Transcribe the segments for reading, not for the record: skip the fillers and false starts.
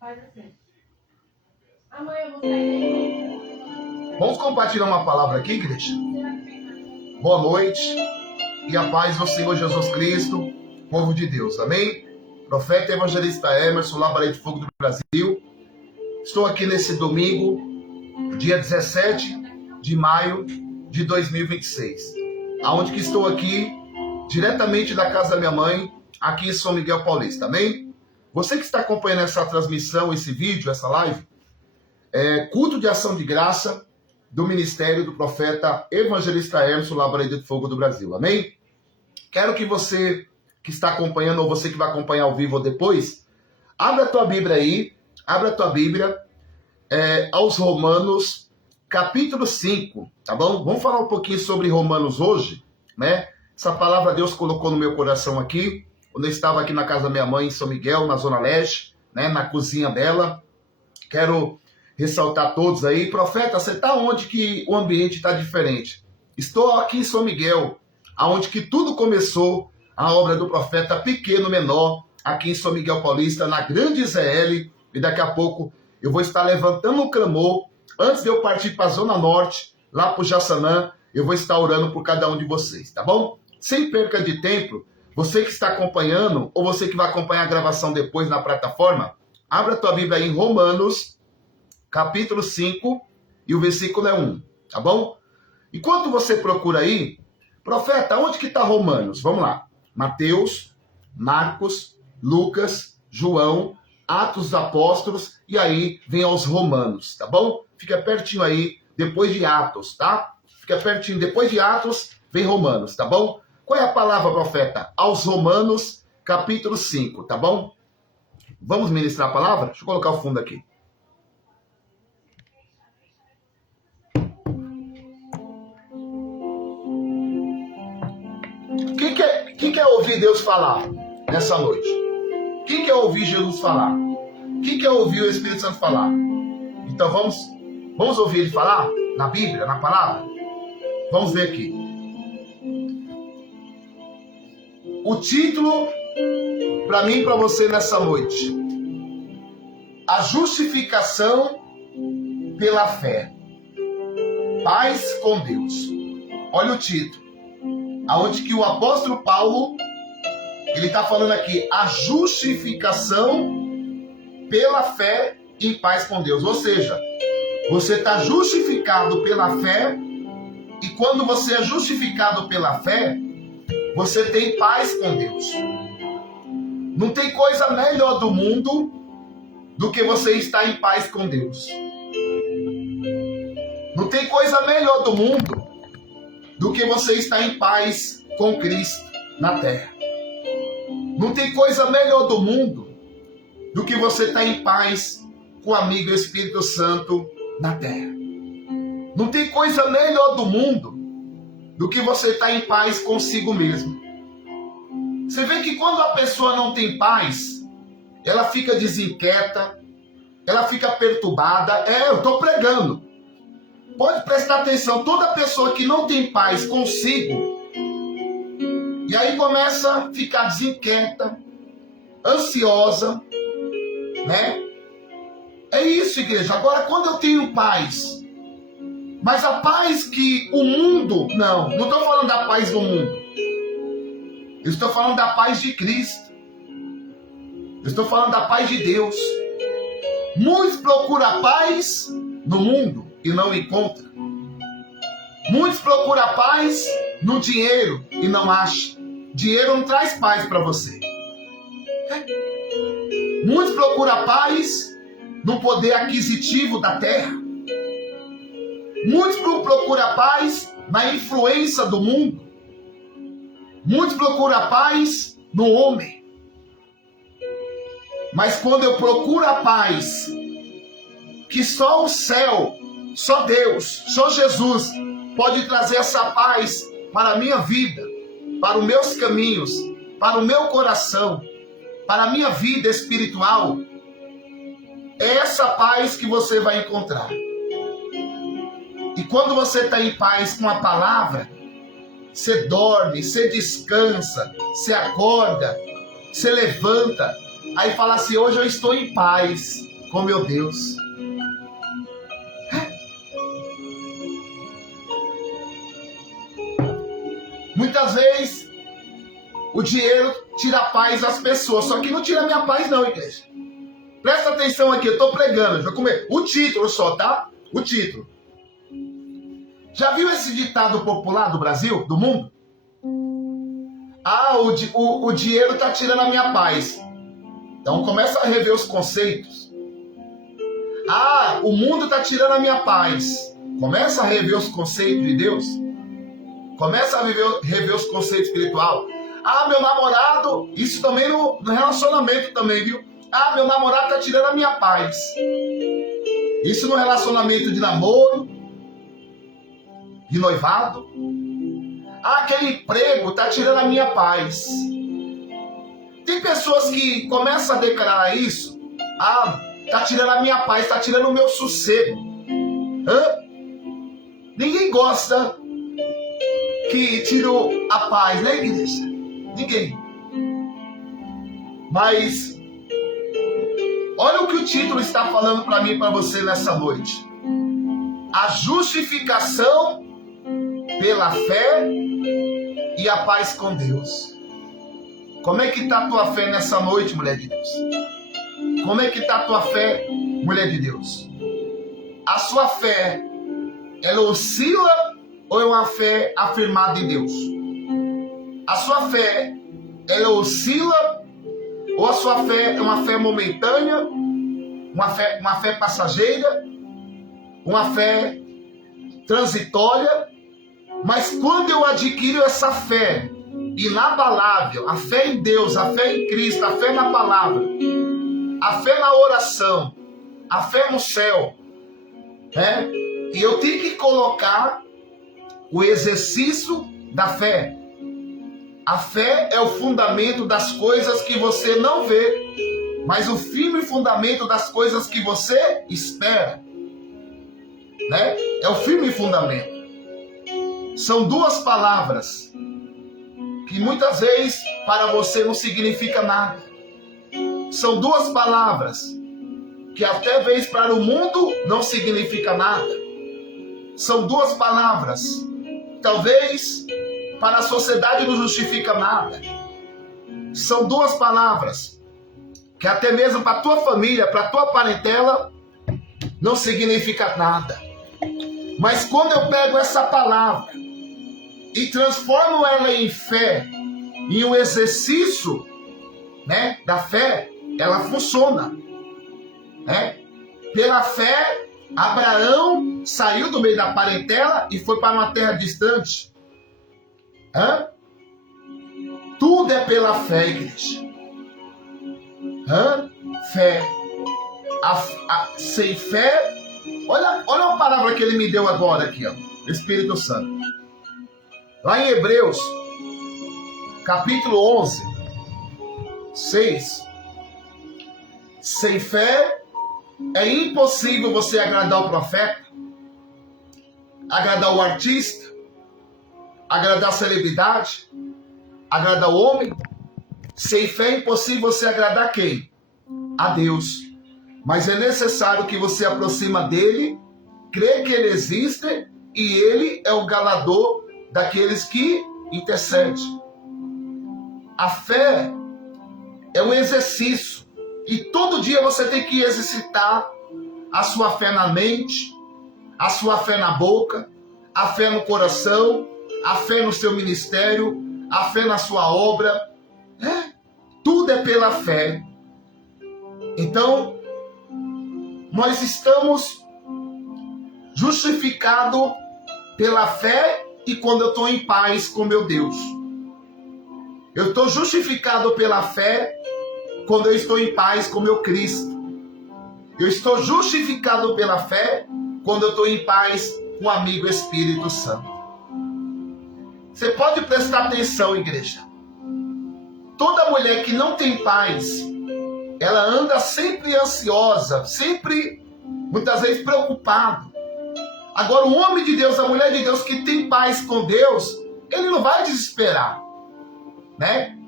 Faz assim. Amanhã eu vou sair. Vamos compartilhar uma palavra aqui, igreja? Boa noite e a paz do Senhor Jesus Cristo, povo de Deus, amém? Profeta e evangelista Emerson, Labareda de Fogo do Brasil. Estou aqui nesse domingo, dia 17 de maio de 2026. Aonde que estou aqui, diretamente da casa da minha mãe, aqui em São Miguel Paulista, amém? Você que está acompanhando essa transmissão, esse vídeo, essa live, é culto de ação de graça do ministério do profeta evangelista Emerson, Labareda de Fogo do Brasil, amém? Quero que você que está acompanhando, ou você que vai acompanhar ao vivo ou depois, abra a tua Bíblia aí, abra a tua Bíblia aos Romanos, capítulo 5, tá bom? Vamos falar um pouquinho sobre Romanos hoje, né? Essa palavra Deus colocou no meu coração aqui, quando eu estava aqui na casa da minha mãe, em São Miguel, na Zona Leste, né? Na cozinha dela. Quero ressaltar a todos aí. Profeta, você está onde que o ambiente está diferente? Estou aqui em São Miguel, aonde que tudo começou, a obra do profeta Pequeno Menor, aqui em São Miguel Paulista, na Grande ZL, e daqui a pouco eu vou estar levantando um clamor, antes de eu partir para a Zona Norte, lá para o Jaçanã, eu vou estar orando por cada um de vocês, tá bom? Sem perca de tempo, você que está acompanhando, ou você que vai acompanhar a gravação depois na plataforma, abra a tua Bíblia aí em Romanos, capítulo 5, e o versículo é 1, tá bom? Enquanto você procura aí, profeta, onde que está Romanos? Vamos lá. Mateus, Marcos, Lucas, João, Atos dos Apóstolos, e aí vem aos Romanos, tá bom? Fica pertinho aí, depois de Atos, tá? Fica pertinho, depois de Atos, vem Romanos, tá bom? Qual é a palavra, profeta? Aos Romanos, capítulo 5, tá bom? Vamos ministrar a palavra? Deixa eu colocar o fundo aqui. Quem quer ouvir Deus falar nessa noite? Quem quer ouvir Jesus falar? Quem quer ouvir o Espírito Santo falar? Então vamos ouvir ele falar na Bíblia, na palavra? Vamos ver aqui. O título para mim e para você nessa noite: a justificação pela fé. Paz com Deus. Olha o título. Aonde que o apóstolo Paulo, ele está falando aqui, a justificação pela fé em paz com Deus. Ou seja, você está justificado pela fé, e quando você é justificado pela fé, você tem paz com Deus. Não tem coisa melhor do mundo do que você estar em paz com Deus. Não tem coisa melhor do mundo do que você estar em paz com Cristo na terra. Não tem coisa melhor do mundo do que você estar em paz com o amigo Espírito Santo na terra. Não tem coisa melhor do mundo do que você estar em paz consigo mesmo. Você vê que quando a pessoa não tem paz, ela fica desinquieta, ela fica perturbada. Eu estou pregando. Pode prestar atenção, toda pessoa que não tem paz consigo, e aí começa a ficar desinquieta, ansiosa, né? É isso, igreja. Agora, quando eu tenho paz, mas a paz que o mundo, não estou falando da paz do mundo, eu estou falando da paz de Cristo, eu estou falando da paz de Deus. Muitos procuram paz no mundo e não encontra. Muitos procuram paz no dinheiro e não acham. Dinheiro não traz paz para você. Muitos procuram paz no poder aquisitivo da terra. Muitos procuram paz na influência do mundo. Muitos procuram paz no homem. Mas quando eu procuro a paz que só o céu, só Deus, só Jesus pode trazer essa paz para a minha vida, para os meus caminhos, para o meu coração, para a minha vida espiritual, é essa paz que você vai encontrar. E quando você está em paz com a palavra, você dorme, você descansa, você acorda, você levanta, aí fala assim, hoje eu estou em paz. com meu Deus. Muitas vezes o dinheiro tira a paz das pessoas, só que não tira a minha paz não, igreja. Presta atenção aqui, eu estou pregando, já comer o título só, tá? O título. Já viu esse ditado popular do Brasil, do mundo? Ah, o dinheiro está tirando a minha paz. Então começa a rever os conceitos. Ah, o mundo está tirando a minha paz. Começa a rever os conceitos de Deus. Começa a rever os conceitos espirituais. Ah, meu namorado, isso também no relacionamento também, viu? Ah, meu namorado está tirando a minha paz. Isso no relacionamento de namoro, de noivado. Ah, aquele emprego está tirando a minha paz. Tem pessoas que começam a declarar isso. Ah, está tirando a minha paz, está tirando o meu sossego. Ninguém gosta que tirou a paz, né, igreja? Ninguém. Mas olha o que o título está falando para mim e para você nessa noite. A justificação pela fé e a paz com Deus. Como é que está a tua fé nessa noite, mulher de Deus? Como é que está a tua fé, mulher de Deus? A sua fé, ela oscila ou é uma fé afirmada em Deus? A sua fé, ela oscila ou a sua fé é uma fé momentânea, uma fé passageira, uma fé transitória? Mas quando eu adquiro essa fé inabalável, a fé em Deus, a fé em Cristo, a fé na palavra, a fé na oração, a fé no céu, e eu tenho que colocar o exercício da fé. A fé é o fundamento das coisas que você não vê, mas o firme fundamento das coisas que você espera. É o firme fundamento. São duas palavras que muitas vezes para você não significa nada. São duas palavras que até vezes para o mundo não significa nada. São duas palavras, talvez para a sociedade não justifica nada. São duas palavras que até mesmo para a tua família, para a tua parentela, não significa nada. Mas quando eu pego essa palavra e transformo ela em fé, em um exercício, da fé, ela funciona. Pela fé, Abraão saiu do meio da parentela e foi para uma terra distante. Tudo é pela fé, igreja. Fé. Sem fé, olha a palavra que ele me deu agora aqui, ó, Espírito Santo. Lá em Hebreus, capítulo 11, 6. Sem fé é impossível você agradar o profeta, agradar o artista, agradar a celebridade, agradar o homem. Sem fé é impossível você agradar quem? A Deus. Mas é necessário que você aproxima dele, crê que ele existe e ele é o galador daqueles que intercedem. A fé é um exercício e todo dia você tem que exercitar a sua fé na mente, a sua fé na boca, a fé no coração, a fé no seu ministério, a fé na sua obra. Tudo é pela fé. Então, nós estamos justificados pela fé e quando eu estou em paz com meu Deus. Eu estou justificado pela fé quando eu estou em paz com meu Cristo. Eu estou justificado pela fé quando eu estou em paz com o amigo Espírito Santo. Você pode prestar atenção, igreja. Toda mulher que não tem paz, ela anda sempre ansiosa, sempre, muitas vezes, preocupada. Agora, o homem de Deus, a mulher de Deus que tem paz com Deus, ele não vai desesperar.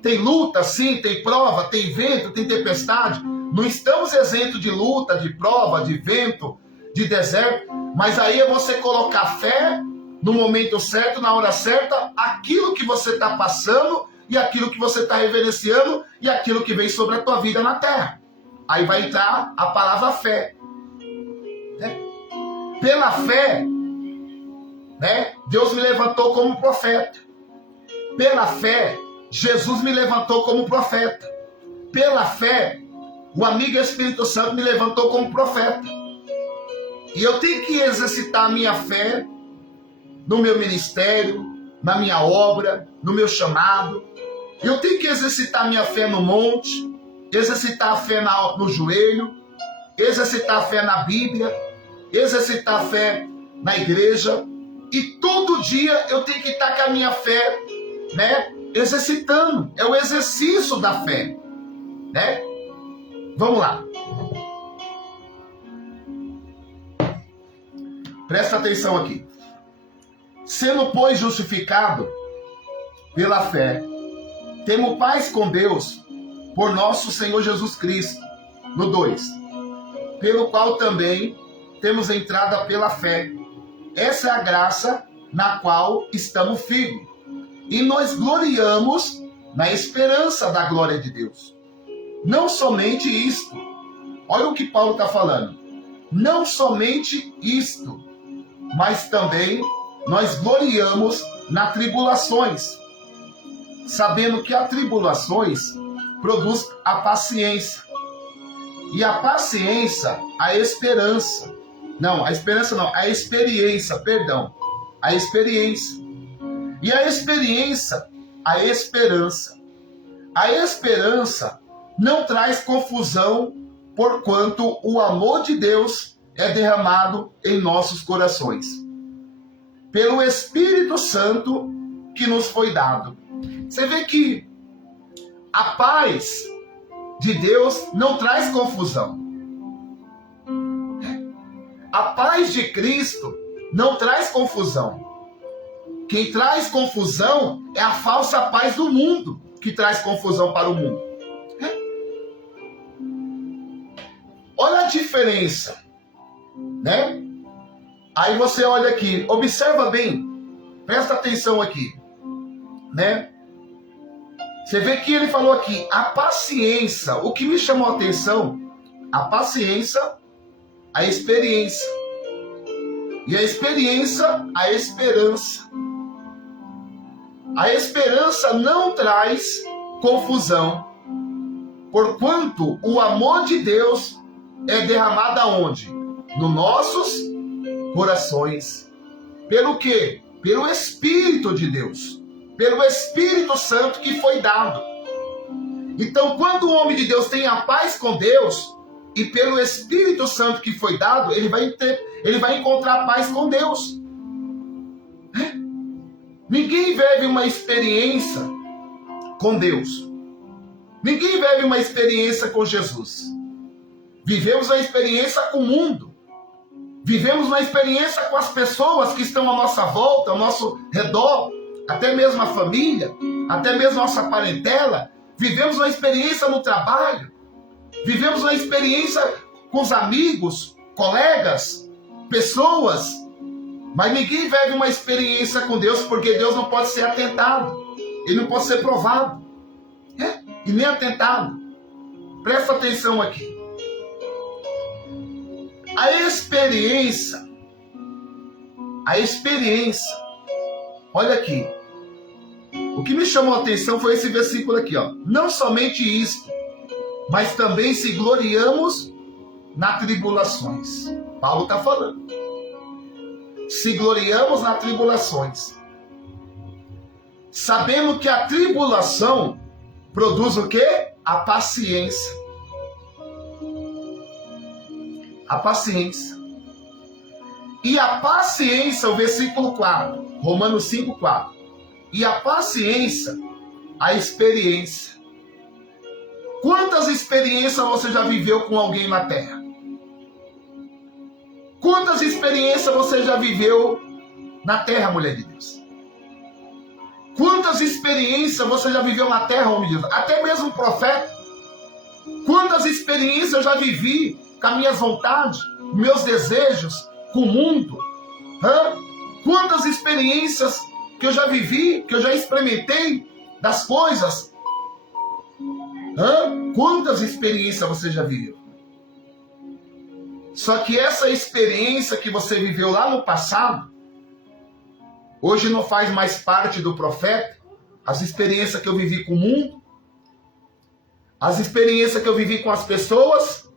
Tem luta, sim, tem prova, tem vento, tem tempestade, Não estamos isentos de luta, de prova, de vento, de deserto, mas aí é você colocar fé no momento certo, na hora certa, aquilo que você está passando e aquilo que você está reverenciando e aquilo que vem sobre a tua vida na terra. Aí vai entrar a palavra fé. Né? Pela fé, né, Deus me levantou como profeta. Pela fé, Jesus me levantou como profeta. Pela fé, o amigo Espírito Santo me levantou como profeta. E eu tenho que exercitar a minha fé no meu ministério, na minha obra, no meu chamado. Eu tenho que exercitar a minha fé no monte, exercitar a fé no joelho, exercitar a fé na Bíblia, exercitar a fé na igreja. E todo dia eu tenho que estar com a minha fé, né, exercitando. É o exercício da fé, né? Vamos lá. Presta atenção aqui. Sendo, pois, justificado pela fé, temos paz com Deus por nosso Senhor Jesus Cristo. No 2. Pelo qual também temos entrada pela fé. Essa é a graça na qual estamos firmes. E nós gloriamos na esperança da glória de Deus. Não somente isto. Olha o que Paulo está falando. Não somente isto, mas também nós gloriamos nas tribulações, sabendo que as tribulações produz a paciência. E a paciência, a esperança. Não, a esperança não, a experiência, perdão. A experiência. E a experiência, a esperança. A esperança não traz confusão, porquanto o amor de Deus é derramado em nossos corações, pelo Espírito Santo que nos foi dado. Você vê que a paz de Deus não traz confusão. A paz de Cristo não traz confusão. Quem traz confusão é a falsa paz do mundo, que traz confusão para o mundo. Olha a diferença, né? Aí você olha aqui, observa bem, presta atenção aqui, né? Você vê que ele falou aqui, a paciência. O que me chamou a atenção, a paciência, a experiência. E a experiência, a esperança. A esperança não traz confusão, porquanto o amor de Deus é derramado aonde? Nos nossos corações. Pelo quê? Pelo Espírito de Deus. Pelo Espírito Santo que foi dado. Então, quando o homem de Deus tem a paz com Deus, e pelo Espírito Santo que foi dado, ele vai encontrar paz com Deus. Ninguém vive uma experiência com Deus. Ninguém vive uma experiência com Jesus. Vivemos uma experiência com o mundo. Vivemos uma experiência com as pessoas que estão à nossa volta, ao nosso redor, até mesmo a família, até mesmo a nossa parentela. Vivemos uma experiência no trabalho. Vivemos uma experiência com os amigos, colegas, pessoas. Mas ninguém vive uma experiência com Deus, porque Deus não pode ser atentado. Ele não pode ser provado. E nem atentado. Presta atenção aqui. A experiência, olha aqui, o que me chamou a atenção foi esse versículo aqui, ó. Não somente isto, mas também se gloriamos nas tribulações. Paulo está falando. Se gloriamos nas tribulações, sabendo que a tribulação produz o quê? A paciência. A paciência. E a paciência, o versículo 4, Romanos 5, 4. E a paciência, a experiência. Quantas experiências você já viveu com alguém na terra? Quantas experiências você já viveu na terra, mulher de Deus? Quantas experiências você já viveu na terra, homem de Deus? Até mesmo o profeta. Quantas experiências eu já vivi com as minhas vontades, meus desejos, com o mundo? Quantas experiências que eu já vivi, que eu já experimentei das coisas? Quantas experiências você já viveu? Só que essa experiência que você viveu lá no passado, hoje não faz mais parte do profeta. As experiências que eu vivi com o mundo, as experiências que eu vivi com as pessoas,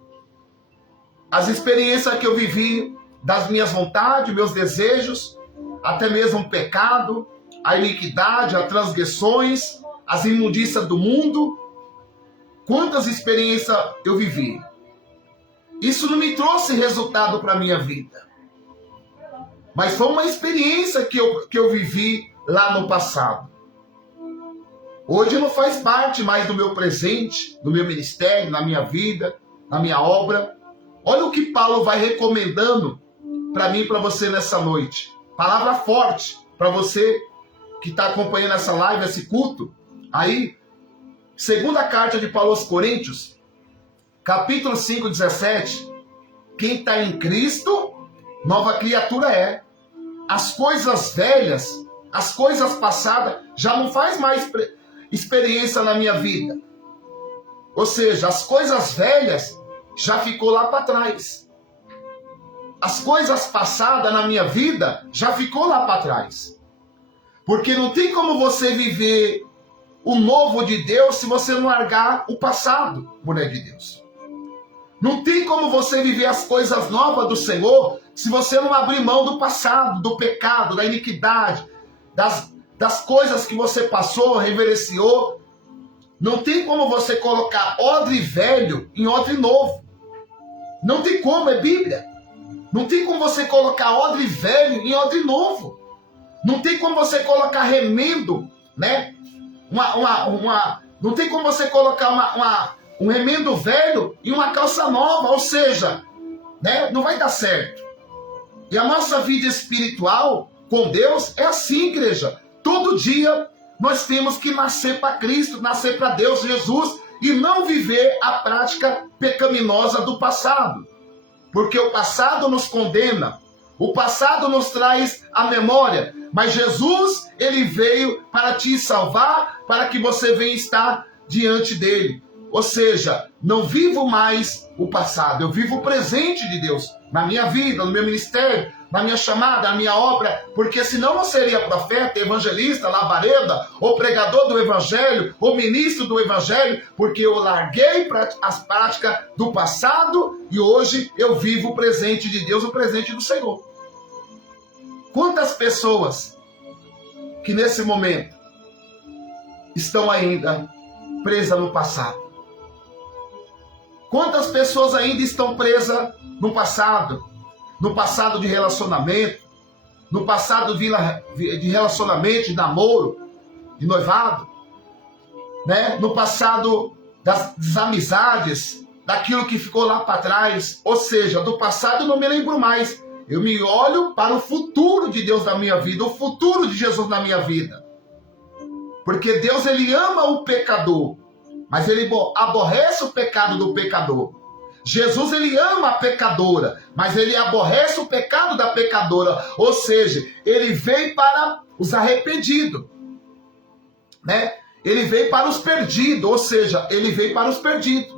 as experiências que eu vivi das minhas vontades, meus desejos, até mesmo o pecado, a iniquidade, as transgressões, as imundícias do mundo. Quantas experiências eu vivi? Isso não me trouxe resultado para a minha vida. Mas foi uma experiência que eu vivi lá no passado. Hoje não faz parte mais do meu presente, do meu ministério, na minha vida, na minha obra. Olha o que Paulo vai recomendando para mim e para você nessa noite. Palavra forte para você que está acompanhando essa live, esse culto. Aí, segunda carta de Paulo aos Coríntios, capítulo 5, 17. Quem está em Cristo, nova criatura é. As coisas velhas, as coisas passadas, já não faz mais experiência na minha vida. Ou seja, as coisas velhas já ficou lá para trás. As coisas passadas na minha vida já ficou lá para trás. Porque não tem como você viver o novo de Deus se você não largar o passado, mulher de Deus. Não tem como você viver as coisas novas do Senhor se você não abrir mão do passado, do pecado, da iniquidade, das coisas que você passou, reverenciou. Não tem como você colocar odre velho em odre novo. Não tem como, é Bíblia. Não tem como você colocar odre velho em odre novo. Não tem como você colocar remendo, né? Não tem como você colocar um remendo velho em uma calça nova, ou seja, né? Não vai dar certo. E a nossa vida espiritual com Deus é assim, igreja. Todo dia nós temos que nascer para Cristo, nascer para Deus, Jesus, e não viver a prática pecaminosa do passado. Porque o passado nos condena, o passado nos traz a memória, mas Jesus, ele veio para te salvar, para que você venha estar diante dele. Ou seja, não vivo mais o passado, eu vivo o presente de Deus na minha vida, no meu ministério, na minha chamada, na minha obra, porque senão não seria profeta, evangelista, labareda, ou pregador do evangelho, ou ministro do evangelho, porque eu larguei as práticas do passado e hoje eu vivo o presente de Deus, o presente do Senhor. Quantas pessoas que nesse momento estão ainda presas no passado? Quantas pessoas ainda estão presas no passado de relacionamento, no passado de relacionamento, de namoro, de noivado, né? No passado das amizades, daquilo que ficou lá para trás, ou seja, do passado eu não me lembro mais. Eu me olho para o futuro de Deus na minha vida, o futuro de Jesus na minha vida. Porque Deus, ele ama o pecador, mas ele aborrece o pecado do pecador. Jesus, ele ama a pecadora, mas ele aborrece o pecado da pecadora. Ou seja, ele veio para os arrependidos, né? Ele veio para os perdidos, ou seja, ele veio para os perdidos,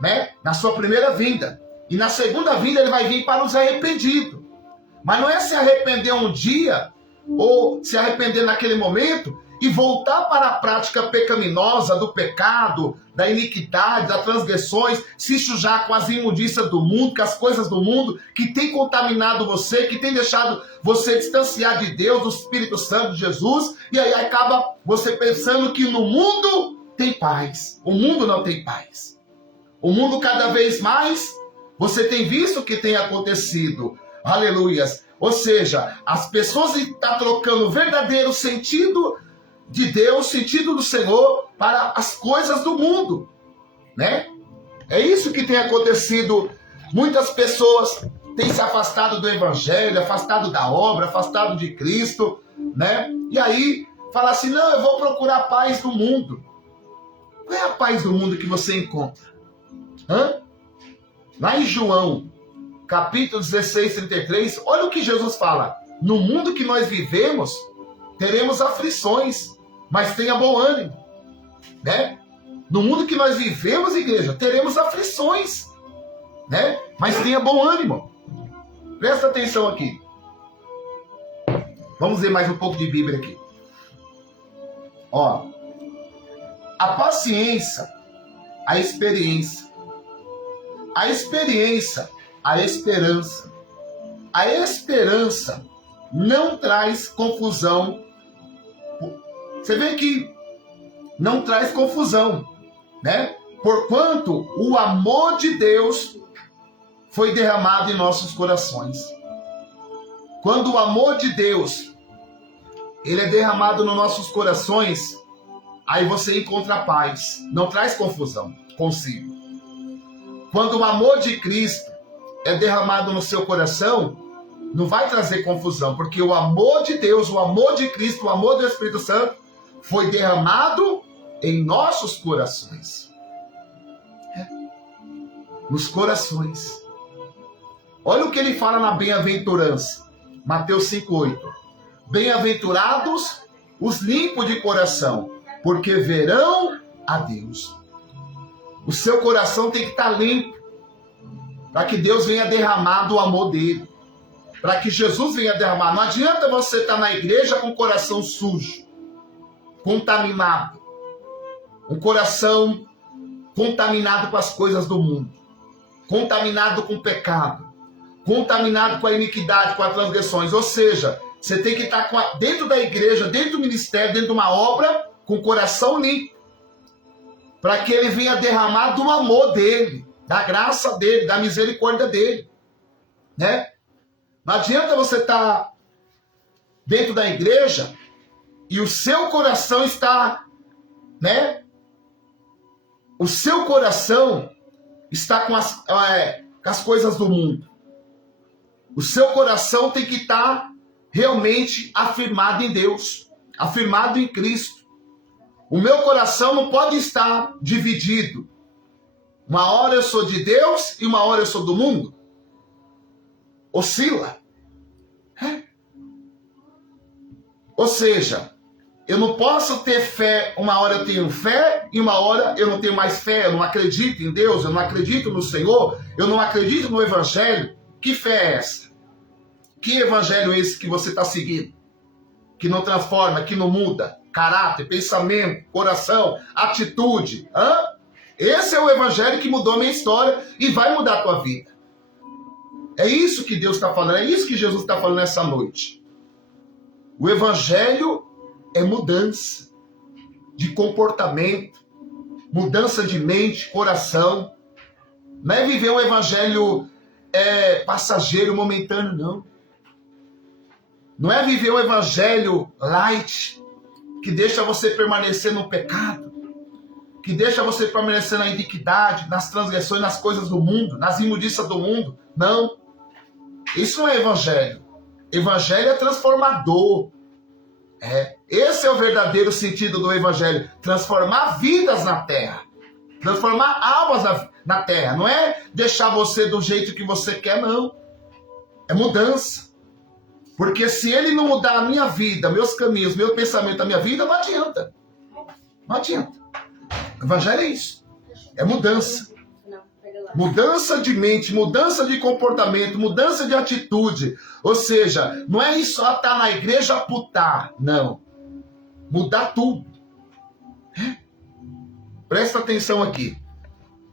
né? Na sua primeira vinda. E na segunda vinda ele vai vir para os arrependidos. Mas não é se arrepender um dia, ou se arrepender naquele momento, e voltar para a prática pecaminosa do pecado, da iniquidade, das transgressões, se sujar com as imundícias do mundo, com as coisas do mundo, que tem contaminado você, que tem deixado você distanciar de Deus, do Espírito Santo, de Jesus, e aí acaba você pensando que no mundo tem paz. O mundo não tem paz. O mundo cada vez mais, você tem visto o que tem acontecido. Aleluias. Ou seja, as pessoas estão trocando o verdadeiro sentido de Deus, sentido do Senhor, para as coisas do mundo, né? É isso que tem acontecido. Muitas pessoas têm se afastado do Evangelho, afastado da obra, afastado de Cristo, né? E aí fala assim, não, eu vou procurar a paz do mundo. Qual é a paz do mundo que você encontra? Lá em João, capítulo 16, 33, olha o que Jesus fala. No mundo que nós vivemos, teremos aflições, mas tenha bom ânimo. Né? No mundo que nós vivemos, igreja, teremos aflições, né? Mas tenha bom ânimo. Presta atenção aqui. Vamos ver mais um pouco de Bíblia aqui. Ó, a paciência, a experiência, a esperança. A esperança não traz confusão. Você vê que não traz confusão, né? Porquanto o amor de Deus foi derramado em nossos corações. Quando o amor de Deus ele é derramado nos nossos corações, aí você encontra paz, não traz confusão consigo. Quando o amor de Cristo é derramado no seu coração, não vai trazer confusão, porque o amor de Deus, o amor de Cristo, o amor do Espírito Santo foi derramado em nossos corações. Nos corações. Olha o que ele fala na bem-aventurança. Mateus 5,8. Bem-aventurados os limpos de coração, porque verão a Deus. O seu coração tem que estar limpo, para que Deus venha derramar do amor dele, para que Jesus venha derramar. Não adianta você estar na igreja com o coração sujo, contaminado, um coração contaminado com as coisas do mundo, contaminado com o pecado, contaminado com a iniquidade, com as transgressões. Ou seja, você tem que estar dentro da igreja, dentro do ministério, dentro de uma obra, com o coração limpo, para que ele venha derramar do amor dele, da graça dele, da misericórdia dele, né? Não adianta você estar dentro da igreja e o seu coração está, né? O seu coração está com as coisas do mundo. O seu coração tem que estar realmente afirmado em Deus, afirmado em Cristo. O meu coração não pode estar dividido. Uma hora eu sou de Deus e uma hora eu sou do mundo. Oscila. Ou seja, eu não posso ter fé, uma hora eu tenho fé e uma hora eu não tenho mais fé, eu não acredito em Deus, eu não acredito no Senhor, eu não acredito no Evangelho. Que fé é essa? Que evangelho é esse que você está seguindo? Que não transforma, que não muda caráter, pensamento, coração, atitude. Esse é o evangelho que mudou a minha história e vai mudar a tua vida. É isso que Deus está falando, é isso que Jesus está falando nessa noite. O evangelho é mudança de comportamento, mudança de mente, coração. Não é viver um evangelho passageiro, momentâneo, não. Não é viver um evangelho light, que deixa você permanecer no pecado, que deixa você permanecer na iniquidade, nas transgressões, nas coisas do mundo, nas imundícias do mundo. Não. Isso não é evangelho. Evangelho é transformador. Esse é o verdadeiro sentido do evangelho. Transformar vidas na terra. Transformar almas na terra. Não é deixar você do jeito que você quer, não. É mudança. Porque se ele não mudar a minha vida, meus caminhos, meu pensamento, a minha vida, não adianta. Não adianta. O evangelho é isso. É mudança. Mudança de mente, mudança de comportamento, mudança de atitude. Ou seja, não é só estar na igreja putar. Não. Mudar tudo. Presta atenção aqui.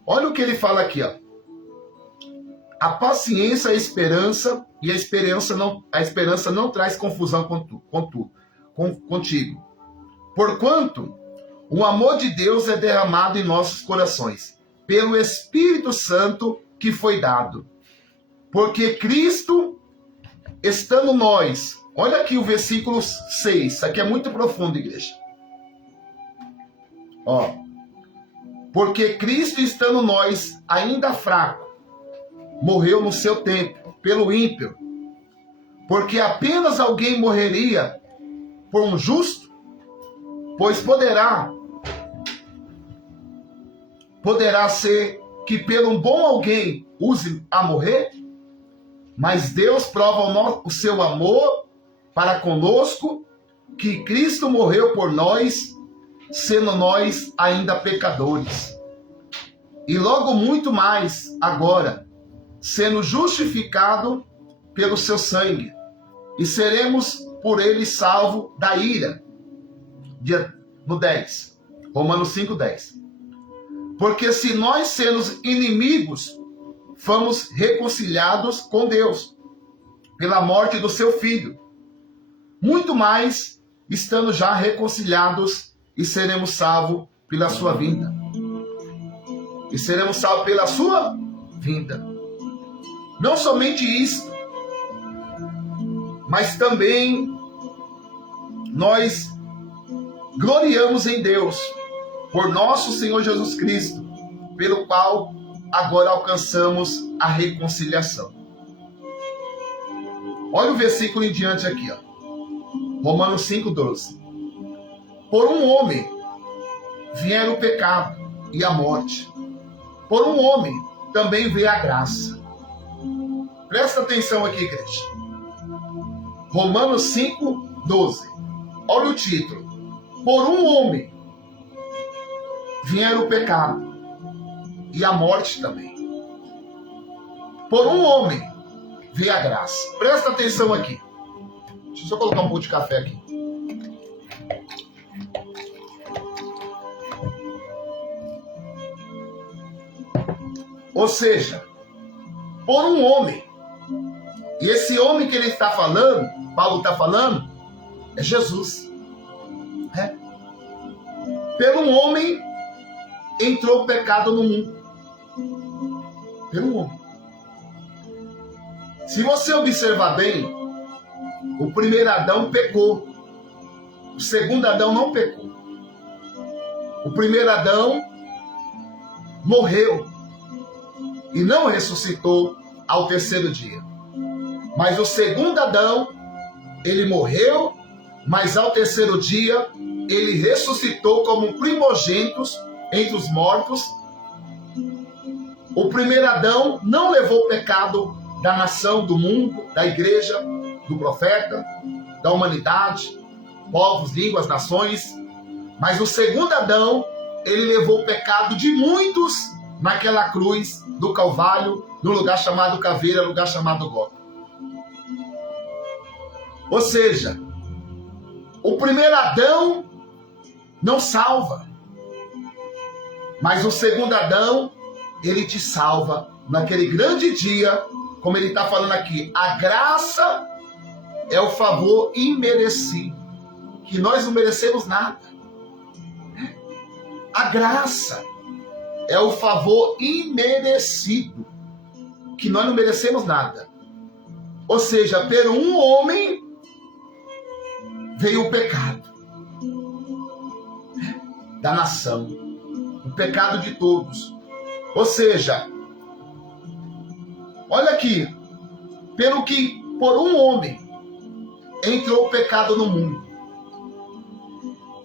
Olha o que ele fala aqui, ó. A paciência, a esperança, e a esperança não traz confusão contigo. Porquanto o amor de Deus é derramado em nossos corações, pelo Espírito Santo que foi dado. Porque Cristo, estando nós, olha aqui o versículo 6, isso aqui é muito profundo, igreja. Porque Cristo, estando nós ainda fraco, morreu no seu tempo, pelo ímpio. Porque apenas alguém morreria por um justo, pois poderá ser que pelo bom alguém use a morrer? Mas Deus prova o seu amor para conosco, que Cristo morreu por nós, sendo nós ainda pecadores. E logo muito mais agora, sendo justificado pelo seu sangue, e seremos por ele salvos da ira. No 10, Romanos 5:10. Porque se nós sermos inimigos, fomos reconciliados com Deus pela morte do seu Filho. Muito mais, estando já reconciliados, e seremos salvos pela sua vinda. E seremos salvos pela sua vinda. Não somente isso, mas também nós gloriamos em Deus por nosso Senhor Jesus Cristo, pelo qual agora alcançamos a reconciliação. Olha o versículo em diante aqui, ó. Romanos 5:12. Por um homem vieram o pecado e a morte. Por um homem também veio a graça. Presta atenção aqui, igreja. Romanos 5:12. Olha o título. Por um homem vieram o pecado e a morte também. Por um homem veio a graça. Presta atenção aqui. Deixa eu só colocar um pouco de café aqui. Ou seja, por um homem. E esse homem que ele está falando, Paulo está falando, é Jesus. Pelo homem entrou o pecado no mundo. Pelo homem. Se você observar bem, o primeiro Adão pecou. O segundo Adão não pecou. O primeiro Adão morreu e não ressuscitou ao terceiro dia. Mas o segundo Adão, ele morreu, mas ao terceiro dia ele ressuscitou como primogênito entre os mortos. O primeiro Adão não levou o pecado da nação, do mundo, da igreja, do profeta, da humanidade, povos, línguas, nações. Mas o segundo Adão, ele levou o pecado de muitos naquela cruz do Calvário, no lugar chamado Caveira, lugar chamado Gólgota. Ou seja, o primeiro Adão não salva, mas o segundo Adão, ele te salva naquele grande dia, como ele está falando aqui. A graça é o favor imerecido, que nós não merecemos nada. A graça é o favor imerecido, que nós não merecemos nada. Ou seja, por um homem veio o pecado da nação, o pecado de todos. Ou seja, olha aqui, por um homem entrou o pecado no mundo,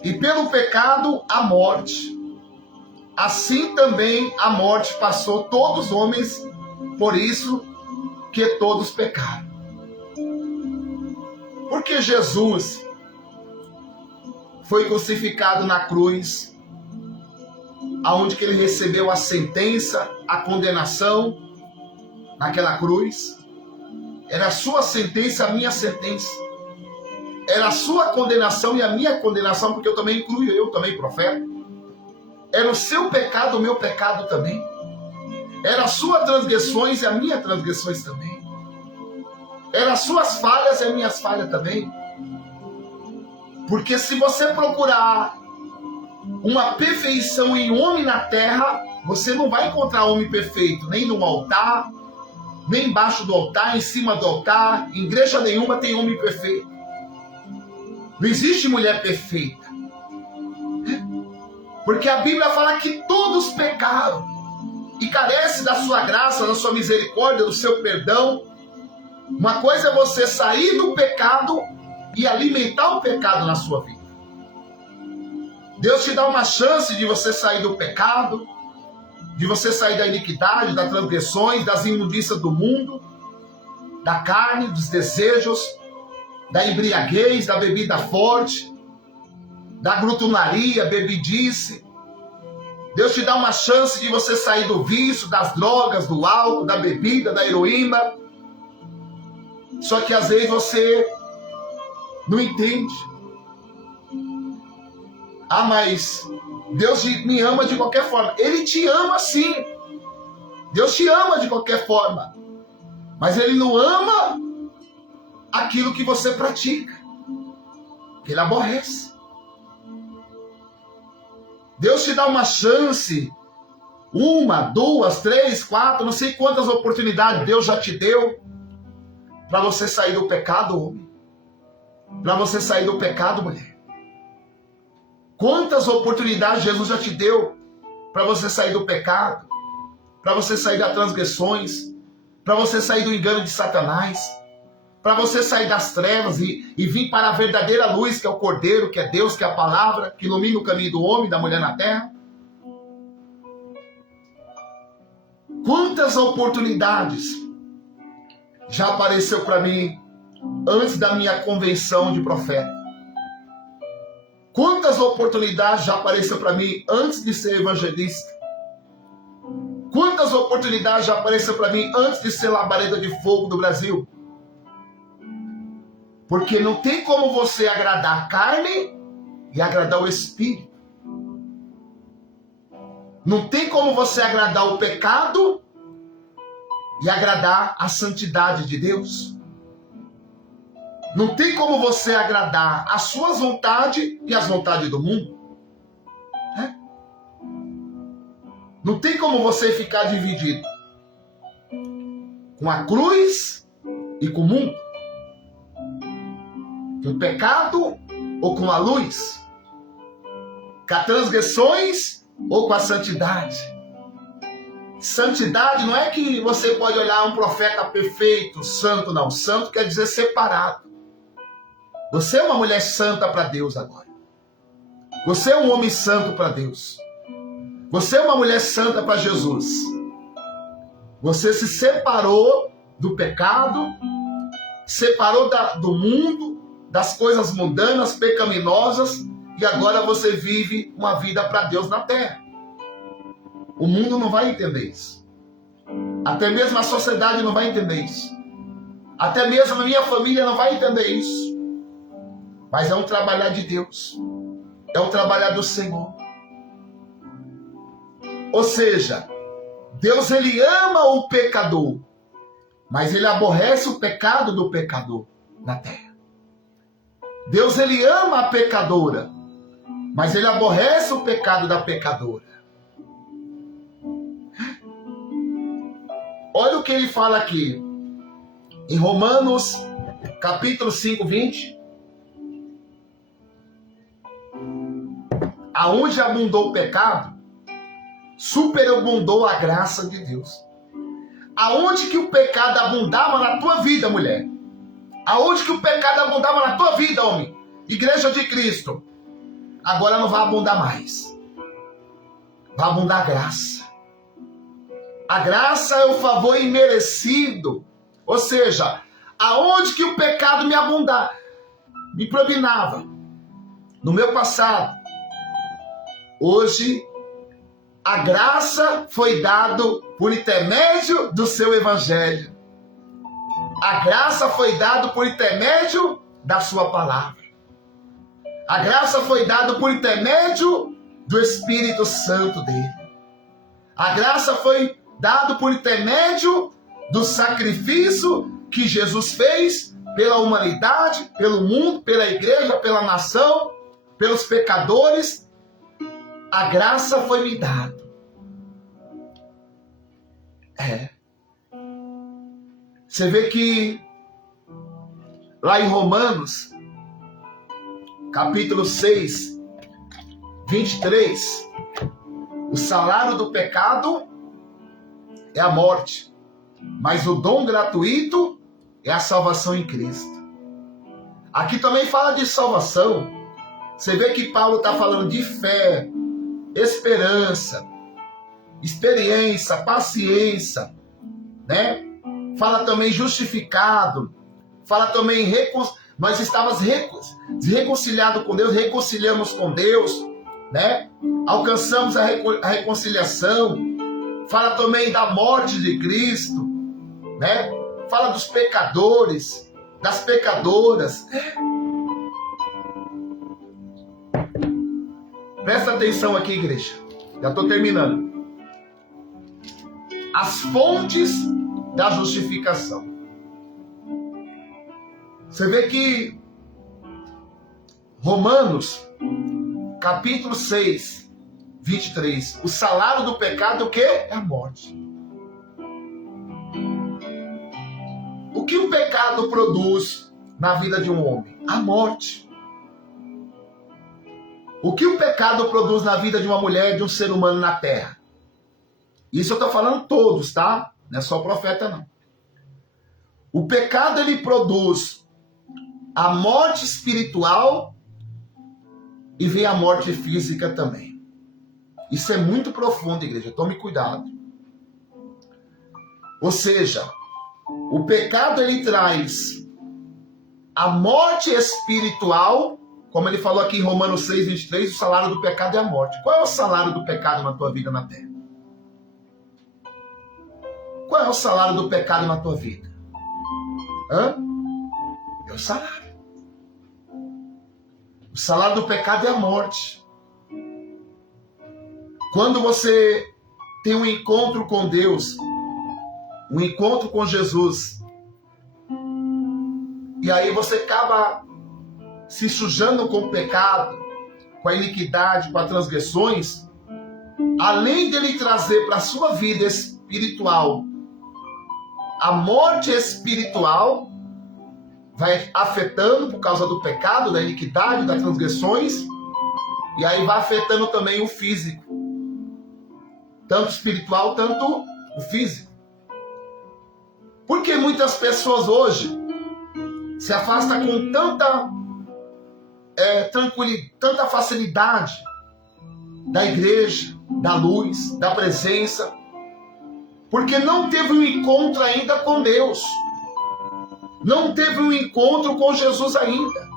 e pelo pecado a morte. Assim também a morte passou todos os homens, por isso que todos pecaram. Porque Jesus foi crucificado na cruz, aonde que ele recebeu a sentença, a condenação, naquela cruz. Era a sua sentença, a minha sentença. Era a sua condenação e a minha condenação, porque eu também incluo, eu também profeta. Era o seu pecado, o meu pecado também. Era as suas transgressões e as minhas transgressões também. Era as suas falhas e as minhas falhas também. Porque se você procurar uma perfeição em homem na terra, você não vai encontrar homem perfeito, nem no altar, nem embaixo do altar, em cima do altar. Em igreja nenhuma tem homem perfeito. Não existe mulher perfeita. Porque a Bíblia fala que todos pecaram e carecem da sua graça, da sua misericórdia, do seu perdão. Uma coisa é você sair do pecado e alimentar o pecado na sua vida. Deus te dá uma chance de você sair do pecado, de você sair da iniquidade, das transgressões, das imundícias do mundo, da carne, dos desejos, da embriaguez, da bebida forte, da glutonaria, bebidice. Deus te dá uma chance de você sair do vício, das drogas, do álcool, da bebida, da heroína. Só que às vezes você não entende. Ah, mas Deus me ama de qualquer forma. Ele te ama sim. Deus te ama de qualquer forma. Mas Ele não ama aquilo que você pratica. Ele aborrece. Deus te dá uma chance. 1, 2, 3, 4, não sei quantas oportunidades Deus já te deu para você sair do pecado, homem. Para você sair do pecado, mulher. Quantas oportunidades Jesus já te deu para você sair do pecado, para você sair das transgressões, para você sair do engano de Satanás, para você sair das trevas e vir para a verdadeira luz, que é o Cordeiro, que é Deus, que é a palavra, que ilumina o caminho do homem e da mulher na terra. Quantas oportunidades já apareceu para mim antes da minha convenção de profeta? Quantas oportunidades já apareceu para mim antes de ser evangelista? Quantas oportunidades já apareceu para mim antes de ser labareda de fogo do Brasil? Porque não tem como você agradar a carne e agradar o Espírito. Não tem como você agradar o pecado e agradar a santidade de Deus. Não tem como você agradar as suas vontades e as vontades do mundo. Não tem como você ficar dividido com a cruz e com o mundo. Com o pecado ou com a luz. Com as transgressões ou com a santidade. Santidade não é que você pode olhar um profeta perfeito, santo, não. Santo quer dizer separado. Você é uma mulher santa para Deus agora. Você é um homem santo para Deus. Você é uma mulher santa para Jesus. Você se separou do pecado, separou do mundo, das coisas mundanas, pecaminosas, e agora você vive uma vida para Deus na terra. O mundo não vai entender isso. Até mesmo a sociedade não vai entender isso. Até mesmo a minha família não vai entender isso. Mas é um trabalhar de Deus. É um trabalhar do Senhor. Ou seja, Deus ele ama o pecador, mas ele aborrece o pecado do pecador na terra. Deus ele ama a pecadora, mas ele aborrece o pecado da pecadora. Olha o que ele fala aqui, em Romanos, capítulo 5, 20. Aonde abundou o pecado, superabundou a graça de Deus. Aonde que o pecado abundava na tua vida, mulher? Aonde que o pecado abundava na tua vida, homem? Igreja de Cristo. Agora não vai abundar mais. Vai abundar a graça. A graça é o favor imerecido. Ou seja, aonde que o pecado me abundava, me propinava, no meu passado, hoje, a graça foi dada por intermédio do seu evangelho. A graça foi dada por intermédio da sua palavra. A graça foi dada por intermédio do Espírito Santo dele. A graça foi dada por intermédio do sacrifício que Jesus fez pela humanidade, pelo mundo, pela igreja, pela nação, pelos pecadores. A graça foi me dada. Você vê que lá em Romanos, capítulo 6, 23, o salário do pecado é a morte, mas o dom gratuito é a salvação em Cristo. Aqui também fala de salvação. Você vê que Paulo está falando de fé, esperança, experiência, paciência, né? Fala também justificado, fala também nós estávamos reconciliados com Deus, reconciliamos com Deus, né? Alcançamos a reconciliação. Fala também da morte de Cristo, né? Fala dos pecadores, das pecadoras. Presta atenção aqui, igreja. Já estou terminando. As fontes da justificação. Você vê que Romanos, capítulo 6, 23. O salário do pecado é o quê? É a morte. O que o pecado produz na vida de um homem? A morte. O que o pecado produz na vida de uma mulher, de um ser humano na terra? Isso eu estou falando todos, tá? Não é só o profeta, não. O pecado, ele produz a morte espiritual e vem a morte física também. Isso é muito profundo, igreja. Tome cuidado. Ou seja, o pecado, ele traz a morte espiritual, como ele falou aqui em Romanos 6, 23, o salário do pecado é a morte. Qual é o salário do pecado na tua vida na terra? Qual é o salário do pecado na tua vida? É o salário. O salário do pecado é a morte. Quando você tem um encontro com Deus, um encontro com Jesus, e aí você acaba se sujando com o pecado, com a iniquidade, com as transgressões, além dele trazer para a sua vida espiritual a morte espiritual, vai afetando por causa do pecado, da iniquidade, das transgressões, e aí vai afetando também o físico. Tanto espiritual, tanto o físico. Porque muitas pessoas hoje se afastam com tanta tranquilidade, tanta facilidade da igreja, da luz, da presença, porque não teve um encontro ainda com Deus. Não teve um encontro com Jesus ainda.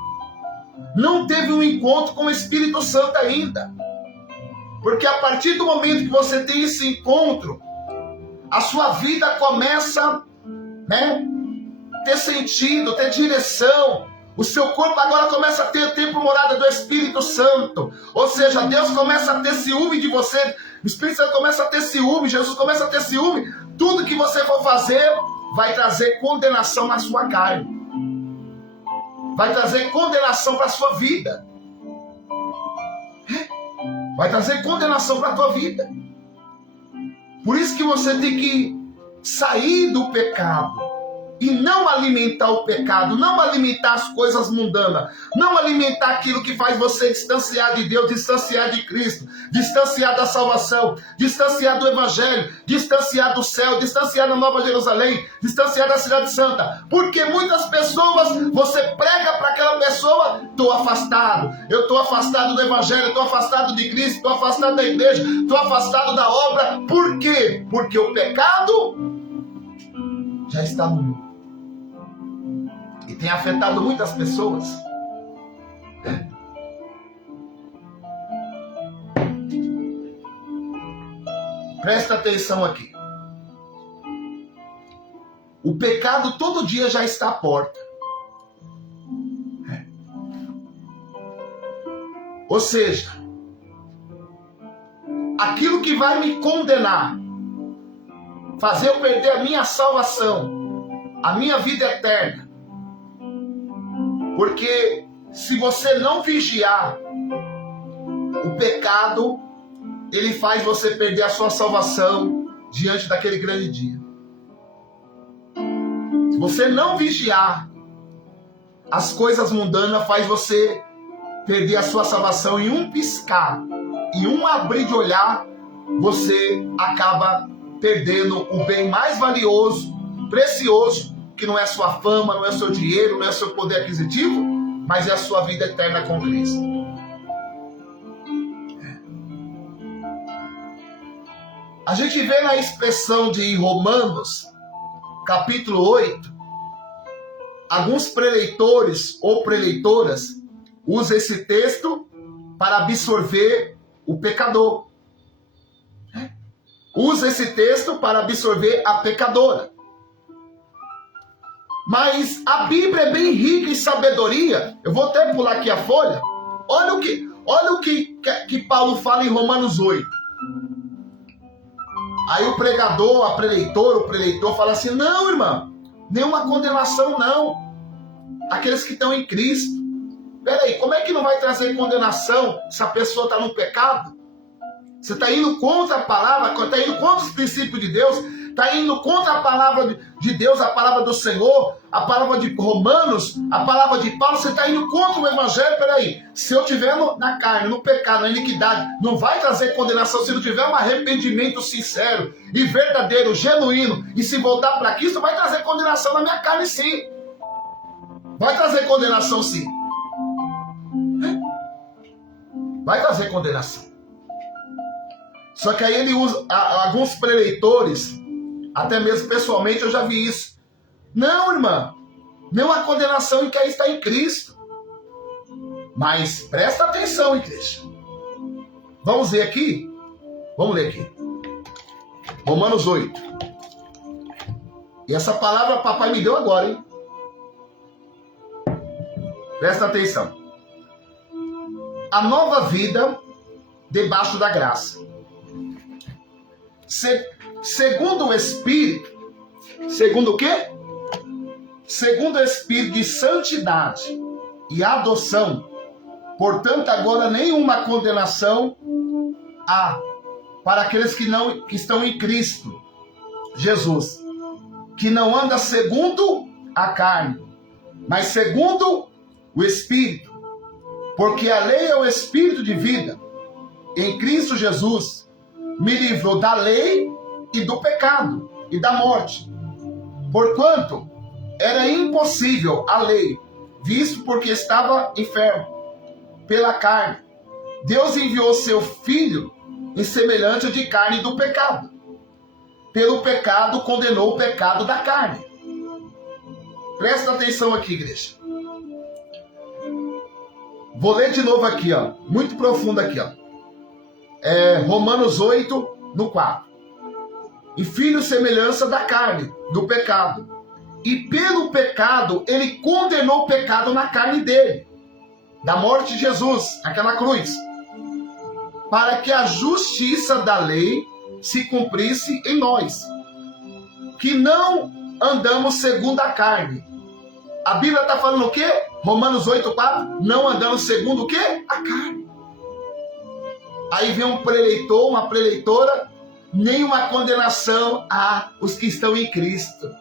Não teve um encontro com o Espírito Santo ainda. Porque a partir do momento que você tem esse encontro, a sua vida começa, né, ter sentido, ter direção. O seu corpo agora começa a ter tempo morada do Espírito Santo. Ou seja, Deus começa a ter ciúme de você. O Espírito Santo começa a ter ciúme. Jesus começa a ter ciúme. Tudo que você for fazer vai trazer condenação na sua carne. Vai trazer condenação para a sua vida. Vai trazer condenação para a tua vida. Por isso que você tem que sair do pecado. E não alimentar o pecado, não alimentar as coisas mundanas, não alimentar aquilo que faz você distanciar de Deus, distanciar de Cristo, distanciar da salvação, distanciar do Evangelho, distanciar do céu, distanciar da Nova Jerusalém, distanciar da Cidade Santa. Porque muitas pessoas, você prega para aquela pessoa, estou afastado, eu estou afastado do Evangelho, estou afastado de Cristo, estou afastado da igreja, estou afastado da obra. Por quê? Porque o pecado já está no mundo. E tem afetado muitas pessoas. Presta atenção aqui. O pecado todo dia já está à porta. Ou seja, aquilo que vai me condenar, fazer eu perder a minha salvação, a minha vida eterna. Porque se você não vigiar, o pecado, ele faz você perder a sua salvação diante daquele grande dia. Se você não vigiar, as coisas mundanas faz você perder a sua salvação em um piscar, em um abrir de olhar, você acaba perdendo o bem mais valioso, precioso, que não é sua fama, não é seu dinheiro, não é seu poder aquisitivo, mas é a sua vida eterna com Cristo. A gente vê na expressão de Romanos, capítulo 8, alguns preleitores ou preleitoras usam esse texto para absorver o pecador. Usa esse texto para absorver a pecadora. Mas a Bíblia é bem rica em sabedoria. Eu vou até pular aqui a folha. Olha o que Paulo fala em Romanos 8. Aí o pregador, a preleitora, o preleitor fala assim: não, irmã, nenhuma condenação não. Aqueles que estão em Cristo. Peraí, como é que não vai trazer condenação se a pessoa está no pecado? Você está indo contra a palavra, está indo contra os princípios de Deus, está indo contra a palavra de Deus, a palavra do Senhor, a palavra de Romanos, a palavra de Paulo, você está indo contra o Evangelho. Peraí, se eu estiver na carne, no pecado, na iniquidade, não vai trazer condenação se não tiver um arrependimento sincero e verdadeiro, genuíno, e se voltar para Cristo, vai trazer condenação na minha carne sim. Vai trazer condenação sim. Vai trazer condenação. Só que aí ele usa, alguns preleitores, até mesmo pessoalmente eu já vi isso. Não, irmã, não há condenação em quem está em Cristo. Mas presta atenção, igreja. Vamos ver aqui? Vamos ler aqui. Romanos 8. E essa palavra papai me deu agora, hein? Presta atenção. A nova vida debaixo da graça. Segundo o Espírito, segundo o quê? Segundo o Espírito de santidade e adoção, portanto agora nenhuma condenação há para aqueles que estão em Cristo Jesus, que não anda segundo a carne, mas segundo o Espírito, porque a lei é o Espírito de vida, em Cristo Jesus, me livrou da lei e do pecado e da morte. Porquanto era impossível a lei, visto porque estava enfermo pela carne. Deus enviou seu Filho em semelhança de carne do pecado. Pelo pecado condenou o pecado da carne. Presta atenção aqui, igreja. Vou ler de novo aqui, ó, muito profundo aqui, ó. Romanos 8, no 4. E filho semelhança da carne, do pecado. E pelo pecado, ele condenou o pecado na carne dele. Da morte de Jesus, aquela cruz. Para que a justiça da lei se cumprisse em nós. Que não andamos segundo a carne. A Bíblia está falando o quê? Romanos 8, 4. Não andamos segundo o quê? A carne. Aí vem um preleitor, uma preleitora, nenhuma condenação a os que estão em Cristo.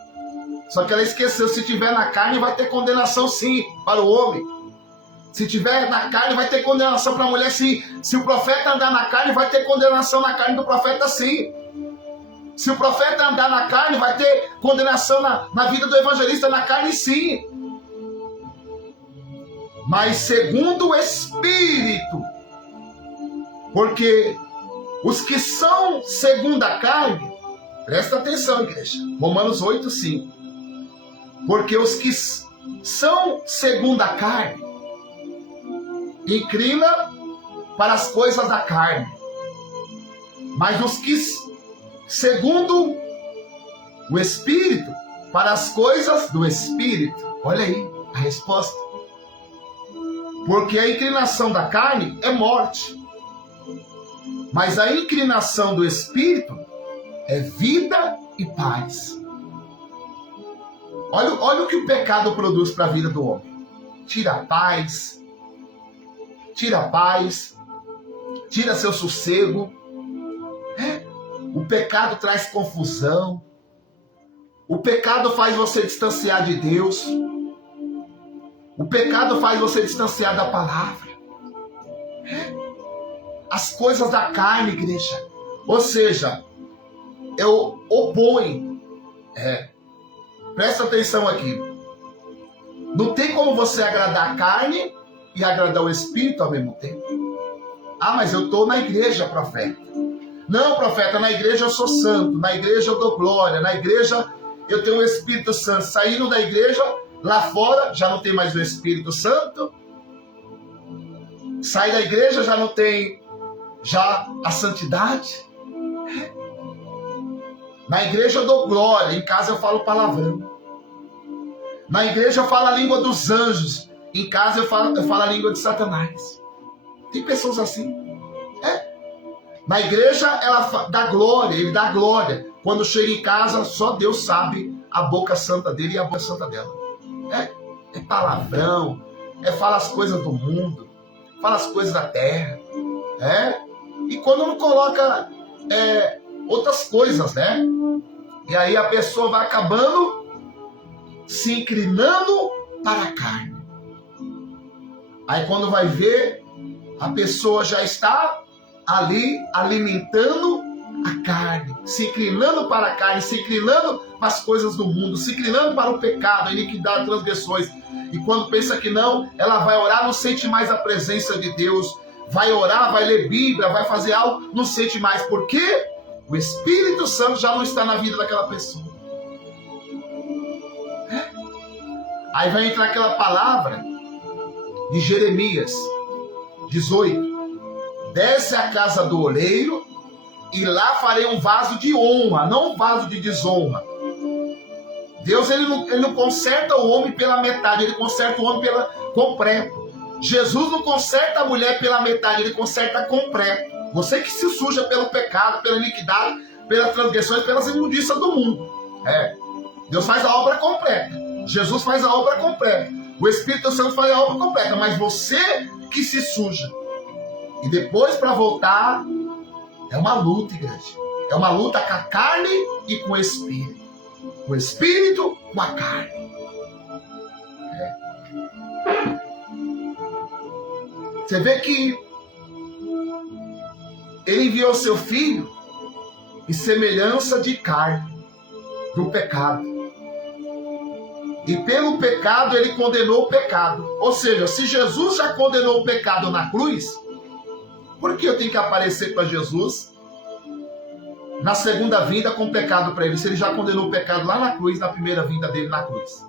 Só que ela esqueceu, se tiver na carne vai ter condenação sim, para o homem. Se tiver na carne vai ter condenação para a mulher sim. Se o profeta andar na carne vai ter condenação na carne do profeta sim. Se o profeta andar na carne vai ter condenação na vida do evangelista na carne sim. Mas segundo o Espírito, porque os que são segundo a carne, presta atenção, igreja, Romanos 8, 5. Porque os que são segundo a carne, inclina para as coisas da carne. Mas os que segundo o Espírito, para as coisas do Espírito. Olha aí a resposta. Porque a inclinação da carne é morte. Mas a inclinação do Espírito é vida e paz. Olha o que o pecado produz para a vida do homem. Tira a paz, tira seu sossego. O pecado traz confusão. O pecado faz você distanciar de Deus. O pecado faz você distanciar da palavra. As coisas da carne, igreja. Ou seja, eu oponho. Presta atenção aqui. Não tem como você agradar a carne e agradar o Espírito ao mesmo tempo. Ah, mas eu estou na igreja, profeta. Não, profeta, na igreja eu sou santo, na igreja eu dou glória, na igreja eu tenho o Espírito Santo. Saindo da igreja, lá fora, já não tem mais o Espírito Santo. Sai da igreja, já não tem já a santidade. Na igreja eu dou glória, em casa eu falo palavrão. Na igreja eu falo a língua dos anjos, em casa eu falo a língua de Satanás. Tem pessoas assim. Na igreja ela dá glória, ele dá glória. Quando chega em casa, só Deus sabe a boca santa dele e a boca santa dela. É palavrão, fala as coisas do mundo, fala as coisas da terra. E quando não coloca outras coisas, né? E aí a pessoa vai acabando se inclinando para a carne. Aí quando vai ver, a pessoa já está ali alimentando a carne, se inclinando para a carne, se inclinando para as coisas do mundo, se inclinando para o pecado, a iniquidade, transgressões. E quando pensa que não, ela vai orar, não sente mais a presença de Deus. Vai orar, vai ler Bíblia, vai fazer algo, não sente mais. Por quê? O Espírito Santo já não está na vida daquela pessoa. Aí vai entrar aquela palavra de Jeremias 18. Desce à casa do oleiro e lá farei um vaso de honra, não um vaso de desonra. Deus ele não conserta o homem pela metade, ele conserta o homem completo. Jesus não conserta a mulher pela metade, ele conserta completo. Você que se suja pelo pecado, pela iniquidade, pelas transgressões, pelas imundícias do mundo. Deus faz a obra completa. Jesus faz a obra completa. O Espírito Santo faz a obra completa. Mas você que se suja. E depois para voltar, é uma luta, igreja. É uma luta com a carne e com o Espírito. O Espírito com a carne. Você vê que ele enviou seu filho em semelhança de carne, do pecado. E pelo pecado ele condenou o pecado. Ou seja, se Jesus já condenou o pecado na cruz, por que eu tenho que aparecer para Jesus na segunda vinda com pecado para ele? Se ele já condenou o pecado lá na cruz, na primeira vinda dele na cruz.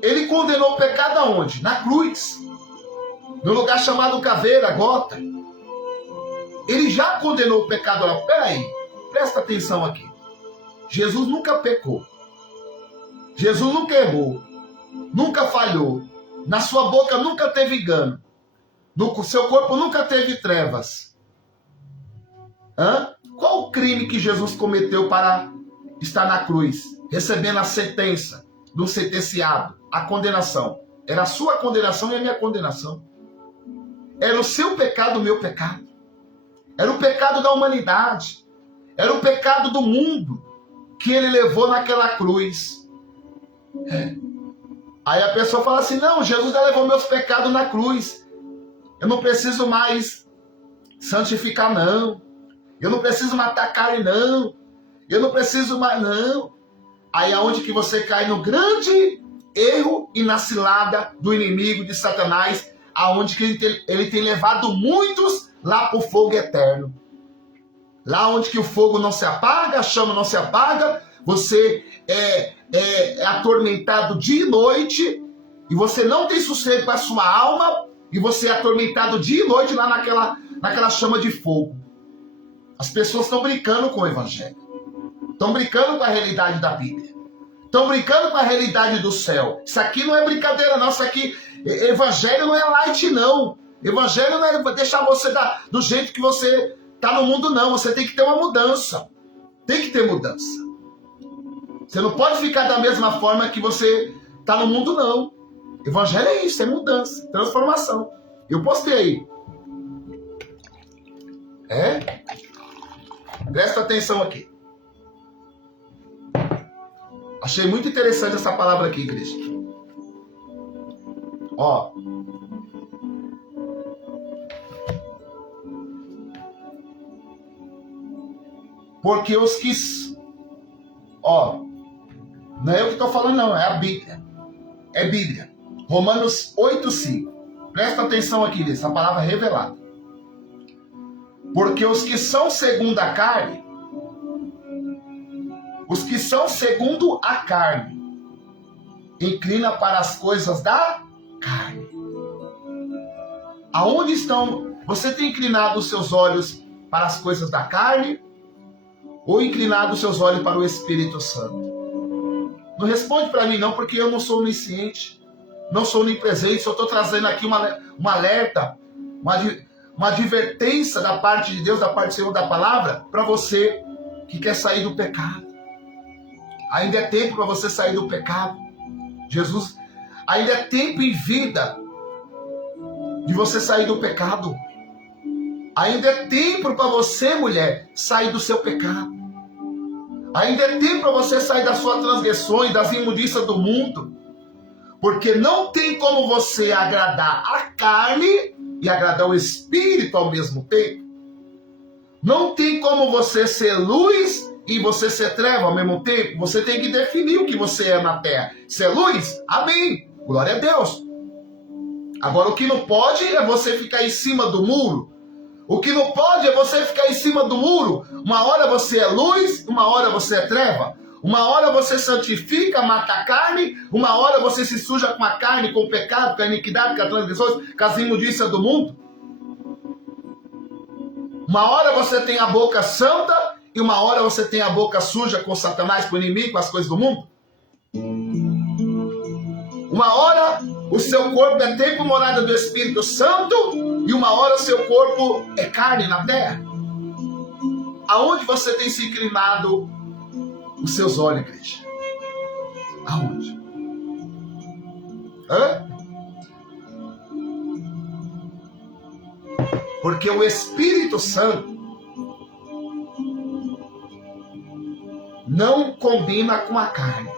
Ele condenou o pecado aonde? Na cruz. No lugar chamado Caveira, Gota. Ele já condenou o pecado lá. Peraí, presta atenção aqui. Jesus nunca pecou. Jesus nunca errou. Nunca falhou. Na sua boca nunca teve engano. No seu corpo nunca teve trevas. Qual o crime que Jesus cometeu para estar na cruz? Recebendo a sentença do sentenciado, a condenação. Era a sua condenação e a minha condenação. Era o seu pecado, o meu pecado. Era o pecado da humanidade. Era o pecado do mundo que ele levou naquela cruz. Aí a pessoa fala assim, não, Jesus já levou meus pecados na cruz. Eu não preciso mais santificar, não. Eu não preciso matar carne, não. Eu não preciso mais, não. Aí aonde que você cai no grande erro e na cilada do inimigo de Satanás, aonde que ele tem levado muitos lá para o fogo eterno. Lá onde que o fogo não se apaga, a chama não se apaga, você é atormentado dia e noite, e você não tem sossego para a sua alma, e você é atormentado dia e noite lá naquela chama de fogo. As pessoas estão brincando com o Evangelho. Estão brincando com a realidade da Bíblia. Estão brincando com a realidade do céu. Isso aqui não é brincadeira, não. Isso aqui, Evangelho não é light, não. Evangelho não é deixar você do jeito que você está no mundo, não. Você tem que ter uma mudança. Tem que ter mudança. Você não pode ficar da mesma forma que você está no mundo, não. Evangelho é isso, é mudança, transformação. Eu postei aí. Presta atenção aqui. Achei muito interessante essa palavra aqui, igreja. Ó. Porque os que... Ó. Não é eu que estou falando, não. É a Bíblia. É Bíblia. Romanos 8:5. Presta atenção aqui nessa palavra revelada. Porque os que são segundo a carne, inclina para as coisas da carne. Aonde estão? Você tem inclinado os seus olhos para as coisas da carne ou inclinado os seus olhos para o Espírito Santo? Não responde para mim não, porque eu não sou onisciente, não sou onipresente, só estou trazendo aqui um alerta, uma advertência da parte de Deus, da parte do Senhor da palavra, para você que quer sair do pecado. Ainda é tempo para você sair do pecado. Jesus, ainda é tempo em vida de você sair do pecado. Ainda é tempo para você, mulher, sair do seu pecado. Ainda é tempo para você sair das suas transgressões, das imundícias do mundo. Porque não tem como você agradar a carne e agradar o Espírito ao mesmo tempo. Não tem como você ser luz e você ser treva ao mesmo tempo. Você tem que definir o que você é na terra. Ser luz? Amém. Glória a Deus. Agora, o que não pode é você ficar em cima do muro. O que não pode é você ficar em cima do muro. Uma hora você é luz, uma hora você é treva. Uma hora você santifica, mata a carne. Uma hora você se suja com a carne, com o pecado, com a iniquidade, com as transgressões, com as imundícias do mundo. Uma hora você tem a boca santa e uma hora você tem a boca suja com Satanás, com o inimigo, com as coisas do mundo. Uma hora o seu corpo é templo morada do Espírito Santo e uma hora o seu corpo é carne na terra. Aonde você tem se inclinado os seus olhos, igreja? Aonde? Hã? Porque o Espírito Santo não combina com a carne.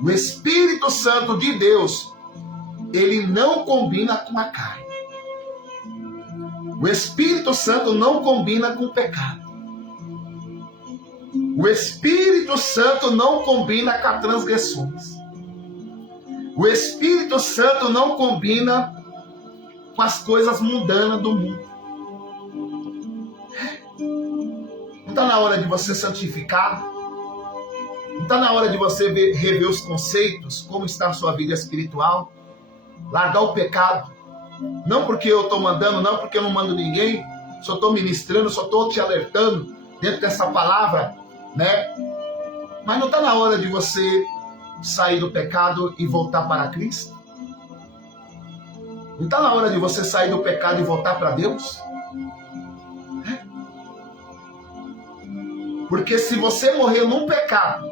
O Espírito Santo de Deus, ele não combina com a carne. O Espírito Santo não combina com o pecado. O Espírito Santo não combina com as transgressões. O Espírito Santo não combina com as coisas mundanas do mundo. Não está na hora de você santificar? Não está na hora de você rever os conceitos, como está a sua vida espiritual? Largar o pecado. Não porque eu estou mandando, não porque eu não mando ninguém. Só estou ministrando, só estou te alertando dentro dessa palavra, né? Mas não está na hora de você sair do pecado e voltar para Cristo? Não está na hora de você sair do pecado e voltar para Deus? Porque se você morreu num pecado,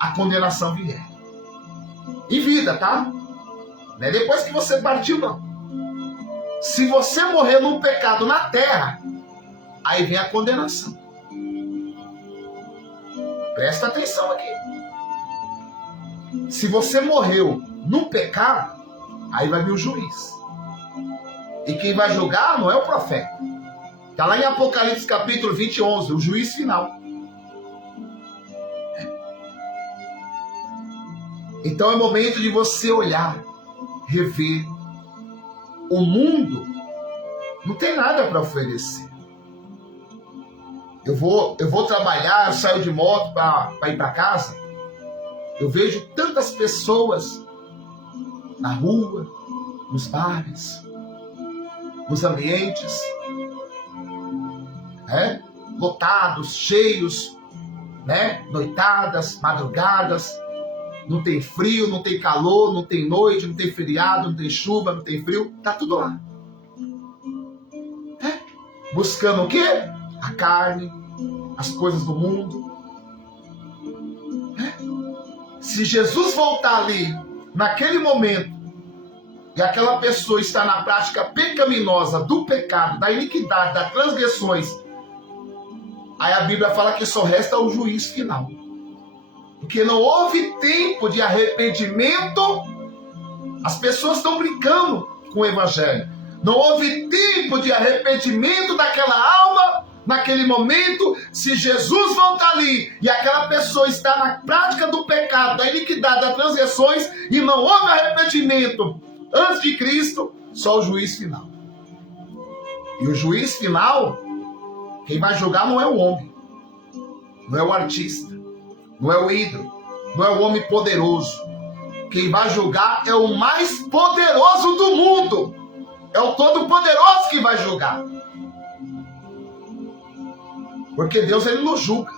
a condenação vier. Em vida, tá? Não é depois que você partiu, não. Se você morrer num pecado na terra, aí vem a condenação. Presta atenção aqui. Se você morreu num pecado, aí vai vir o juiz. E quem vai julgar não é o profeta. Está lá em Apocalipse capítulo 20, 11, o juiz final. Então é momento de você olhar, rever. O mundo não tem nada para oferecer. Eu vou trabalhar, eu saio de moto para ir para casa. Eu vejo tantas pessoas na rua, nos bares, nos ambientes, lotados, cheios, noitadas, madrugadas. Não tem frio, não tem calor, não tem noite, não tem feriado, não tem chuva, não tem frio. Tá tudo lá. Buscando o quê? A carne, as coisas do mundo. Se Jesus voltar ali, naquele momento, e aquela pessoa está na prática pecaminosa do pecado, da iniquidade, das transgressões, aí a Bíblia fala que só resta o juiz final. Porque não houve tempo de arrependimento. As pessoas estão brincando com o Evangelho. Não houve tempo de arrependimento daquela alma naquele momento. Se Jesus voltar ali e aquela pessoa está na prática do pecado, da iniquidade, das transgressões, e não houve arrependimento antes de Cristo, só o juiz final. E o juiz final, quem vai julgar não é o homem, não é o artista, não é o ídolo, não é o homem poderoso. Quem vai julgar é o mais poderoso do mundo. É o Todo-Poderoso que vai julgar. Porque Deus, ele não julga.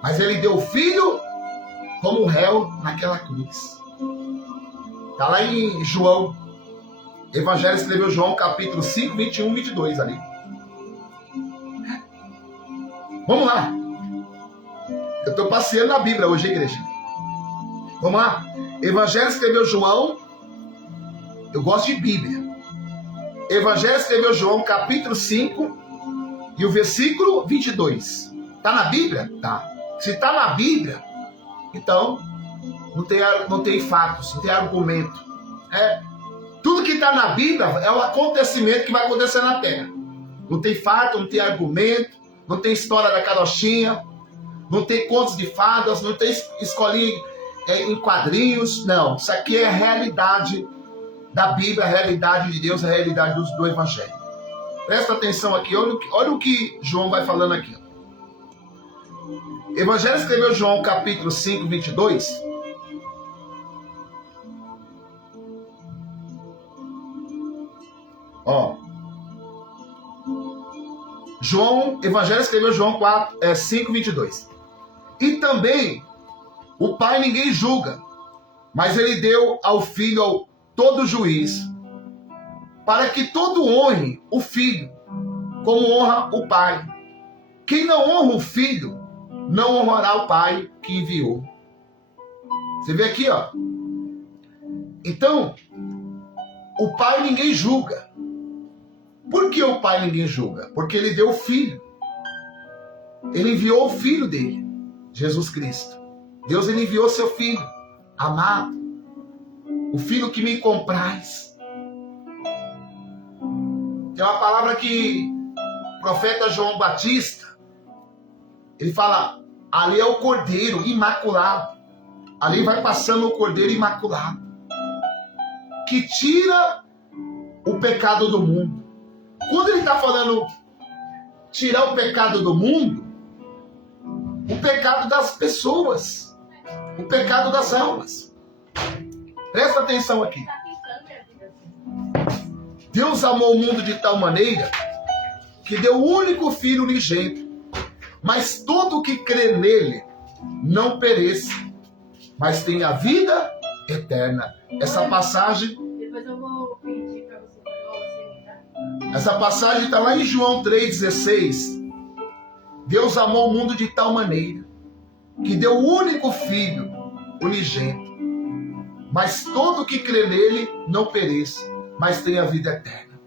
Mas ele deu o Filho como réu naquela cruz. Está lá em João. Evangelho escreveu João, capítulo 5, 21, 22 ali. Vamos lá. Eu estou passeando na Bíblia hoje, igreja. Vamos lá. Evangelho escreveu João. Eu gosto de Bíblia. Evangelho escreveu João, capítulo 5 e o versículo 22. Está na Bíblia? Tá. Se está na Bíblia, então não tem fatos, não tem argumento. Tudo que está na Bíblia é um acontecimento que vai acontecer na Terra. Não tem fato, não tem argumento, não tem história da carochinha, não tem contos de fadas, não tem escolinha em quadrinhos. Não, isso aqui é a realidade da Bíblia, a realidade de Deus, a realidade do Evangelho. Presta atenção aqui, olha o que João vai falando aqui. Evangelho escreveu João, capítulo 5, 22. Evangelho escreveu João 5, 22. E também o Pai ninguém julga, mas ele deu ao Filho todo juiz, para que todo honre o Filho, como honra o Pai. Quem não honra o Filho, não honrará o Pai que enviou. Você vê aqui, ó. Então, o Pai ninguém julga. Por que o Pai ninguém julga? Porque ele deu o Filho. Ele enviou o Filho dele, Jesus Cristo. Deus, ele enviou seu Filho, amado. O Filho que me compraz. Tem uma palavra que o profeta João Batista, ele fala, ali é o Cordeiro imaculado. Ali vai passando o Cordeiro imaculado, que tira o pecado do mundo. Quando ele está falando tirar o pecado do mundo, o pecado das pessoas, o pecado das almas. Presta atenção aqui. Deus amou o mundo de tal maneira que deu o único Filho unigênito, mas todo que crê nele não pereça, mas tenha vida eterna. Essa passagem, depois eu vou pedir para você, essa passagem está lá em João 3,16. Deus amou o mundo de tal maneira que deu o único Filho unigênito, mas todo que crê nele não pereça, mas tenha vida eterna.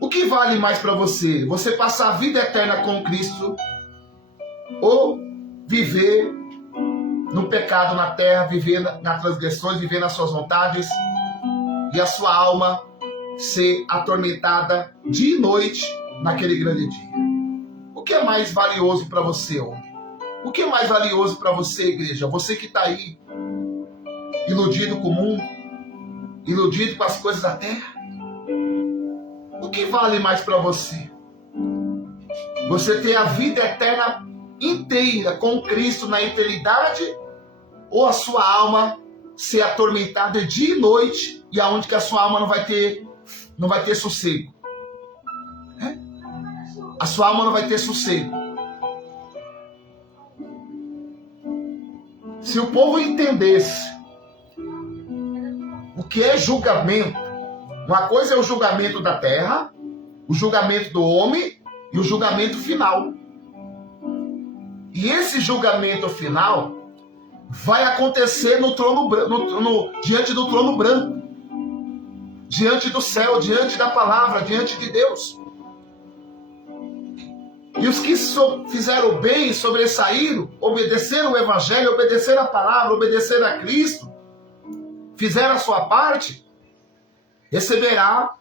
O que vale mais para você? Você passar a vida eterna com Cristo ou viver no pecado na terra, viver nas transgressões, viver nas suas vontades e a sua alma ser atormentada dia e noite naquele grande dia? O que é mais valioso para você, homem? O que é mais valioso para você, igreja? Você que está aí, iludido com o mundo, iludido com as coisas da terra. O que vale mais para você? Você ter a vida eterna inteira com Cristo na eternidade, ou a sua alma ser atormentada dia e noite, e aonde que a sua alma não vai ter sossego? A sua alma não vai ter sossego. Se o povo entendesse o que é julgamento, uma coisa é o julgamento da terra, o julgamento do homem e o julgamento final. E esse julgamento final vai acontecer no trono diante do trono branco, diante do céu, diante da palavra, diante de Deus. E os que fizeram bem, sobressaíram, obedeceram o Evangelho, obedeceram a palavra, obedeceram a Cristo, fizeram a sua parte, receberá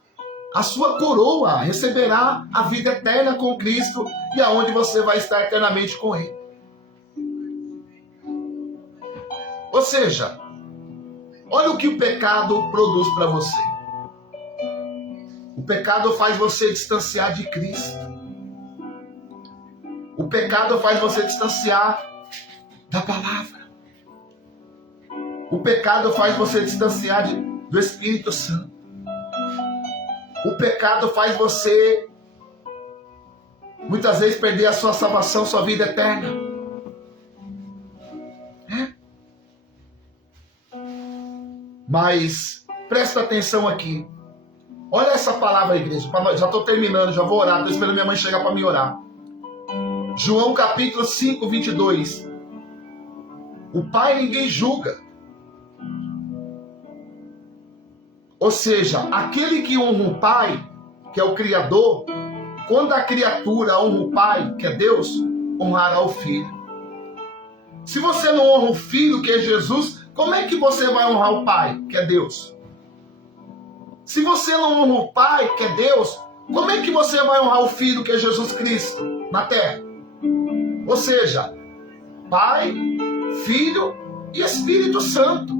a sua coroa, receberá a vida eterna com Cristo, e aonde você vai estar eternamente com Ele. Ou seja, olha o que o pecado produz para você. O pecado faz você distanciar de Cristo. O pecado faz você distanciar da palavra. O pecado faz você distanciar do Espírito Santo. O pecado faz você, muitas vezes, perder a sua salvação, sua vida eterna. Mas, presta atenção aqui. Olha essa palavra, igreja. Já estou terminando, já vou orar. Estou esperando minha mãe chegar para me orar. João capítulo 5, 22. O Pai ninguém julga. Ou seja, aquele que honra o Pai, que é o Criador, quando a criatura honra o Pai, que é Deus, honrará o Filho. Se você não honra o Filho, que é Jesus, como é que você vai honrar o Pai, que é Deus? Se você não honra o Pai, que é Deus, como é que você vai honrar o Filho, que é Jesus Cristo, na terra? Ou seja, Pai, Filho e Espírito Santo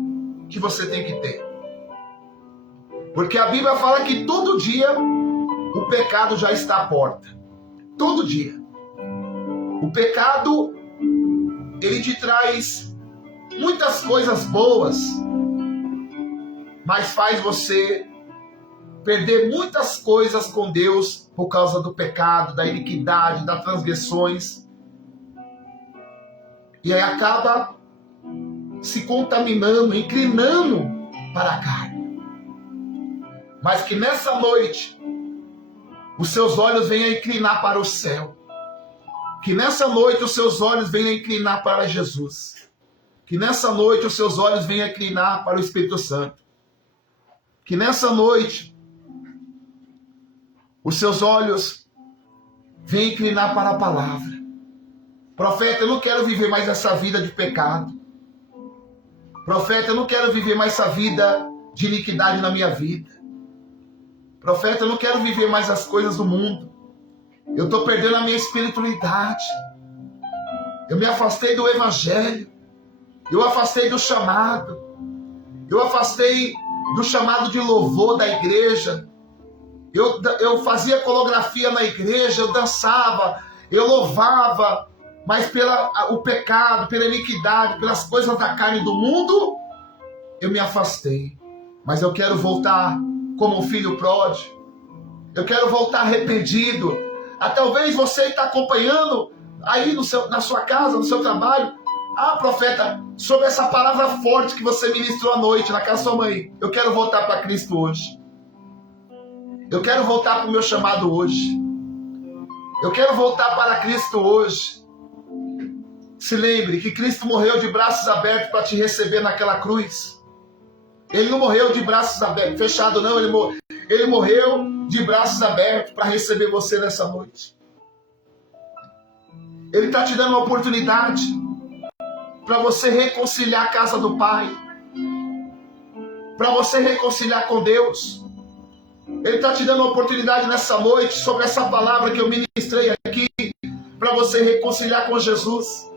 que você tem que ter. Porque a Bíblia fala que todo dia o pecado já está à porta. Todo dia. O pecado, ele te traz muitas coisas boas, mas faz você perder muitas coisas com Deus por causa do pecado, da iniquidade, das transgressões. E aí acaba se contaminando, inclinando para a carne. Mas que nessa noite os seus olhos venham a inclinar para o céu. Que nessa noite os seus olhos venham a inclinar para Jesus. Que nessa noite os seus olhos venham a inclinar para o Espírito Santo. Que nessa noite os seus olhos venham a inclinar para a palavra. Profeta, eu não quero viver mais essa vida de pecado. Profeta, eu não quero viver mais essa vida de iniquidade na minha vida. Profeta, eu não quero viver mais as coisas do mundo. Eu estou perdendo a minha espiritualidade. Eu me afastei do Evangelho. Eu afastei do chamado. Eu afastei do chamado de louvor da igreja. Eu fazia coreografia na igreja, eu dançava, eu louvava, mas pelo pecado, pela iniquidade, pelas coisas da carne do mundo, eu me afastei. Mas eu quero voltar como um filho pródigo. Eu quero voltar arrependido. Talvez você está acompanhando aí na sua casa, no seu trabalho. Ah, profeta, sobre essa palavra forte que você ministrou à noite na casa da sua mãe. Eu quero voltar para Cristo hoje. Eu quero voltar para o meu chamado hoje. Eu quero voltar para Cristo hoje. Se lembre que Cristo morreu de braços abertos para te receber naquela cruz. Ele não morreu de braços abertos, fechado não. Ele morreu de braços abertos para receber você nessa noite. Ele está te dando uma oportunidade para você reconciliar a casa do Pai. Para você reconciliar com Deus. Ele está te dando uma oportunidade nessa noite sobre essa palavra que eu ministrei aqui. Para você reconciliar com Jesus.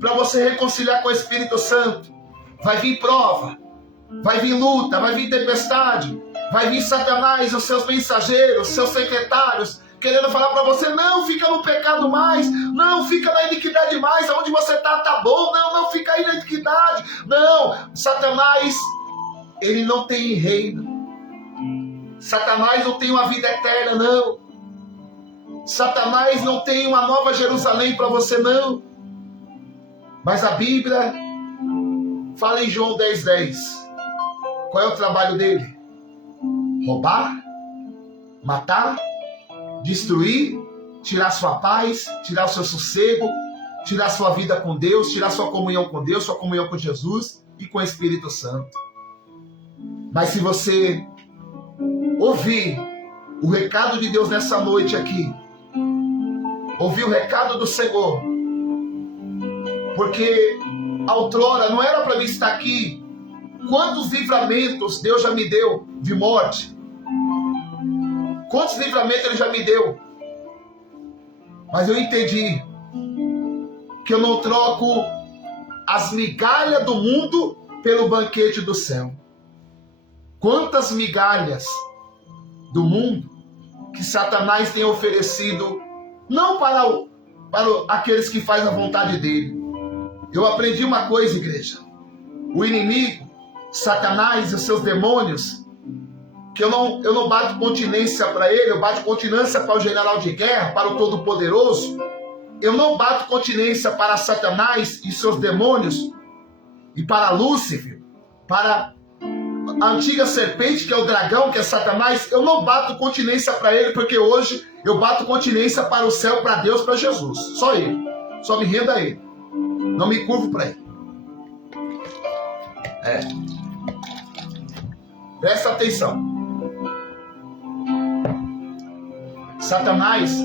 Para você reconciliar com o Espírito Santo. Vai vir prova. Vai vir luta, vai vir tempestade, vai vir Satanás, os seus mensageiros, os seus secretários, querendo falar para você, não fica no pecado mais, não fica na iniquidade mais, aonde você tá bom, não fica aí na iniquidade, não, Satanás, ele não tem reino, Satanás não tem uma vida eterna, não, Satanás não tem uma nova Jerusalém para você, não, mas a Bíblia fala em João 10:10. Qual é o trabalho dele? Roubar, matar, destruir, tirar sua paz, tirar o seu sossego, tirar sua vida com Deus, tirar sua comunhão com Deus, sua comunhão com Jesus e com o Espírito Santo. Mas se você ouvir o recado de Deus nessa noite aqui, ouvir o recado do Senhor, porque outrora não era para mim estar aqui. Quantos livramentos Deus já me deu de morte? Quantos livramentos Ele já me deu? Mas eu entendi que eu não troco as migalhas do mundo pelo banquete do céu. Quantas migalhas do mundo que Satanás tem oferecido, não para aqueles que fazem a vontade dele. Eu aprendi uma coisa, igreja. O inimigo, Satanás e os seus demônios, que eu não bato continência para ele, eu bato continência para o general de guerra, para o Todo-Poderoso. Eu não bato continência para Satanás e seus demônios, e para Lúcifer, para a antiga serpente, que é o dragão, que é Satanás. Eu não bato continência para ele, porque hoje eu bato continência para o céu, para Deus, para Jesus. Só ele. Só me rendo a ele. Não me curvo para ele. Presta atenção. Satanás,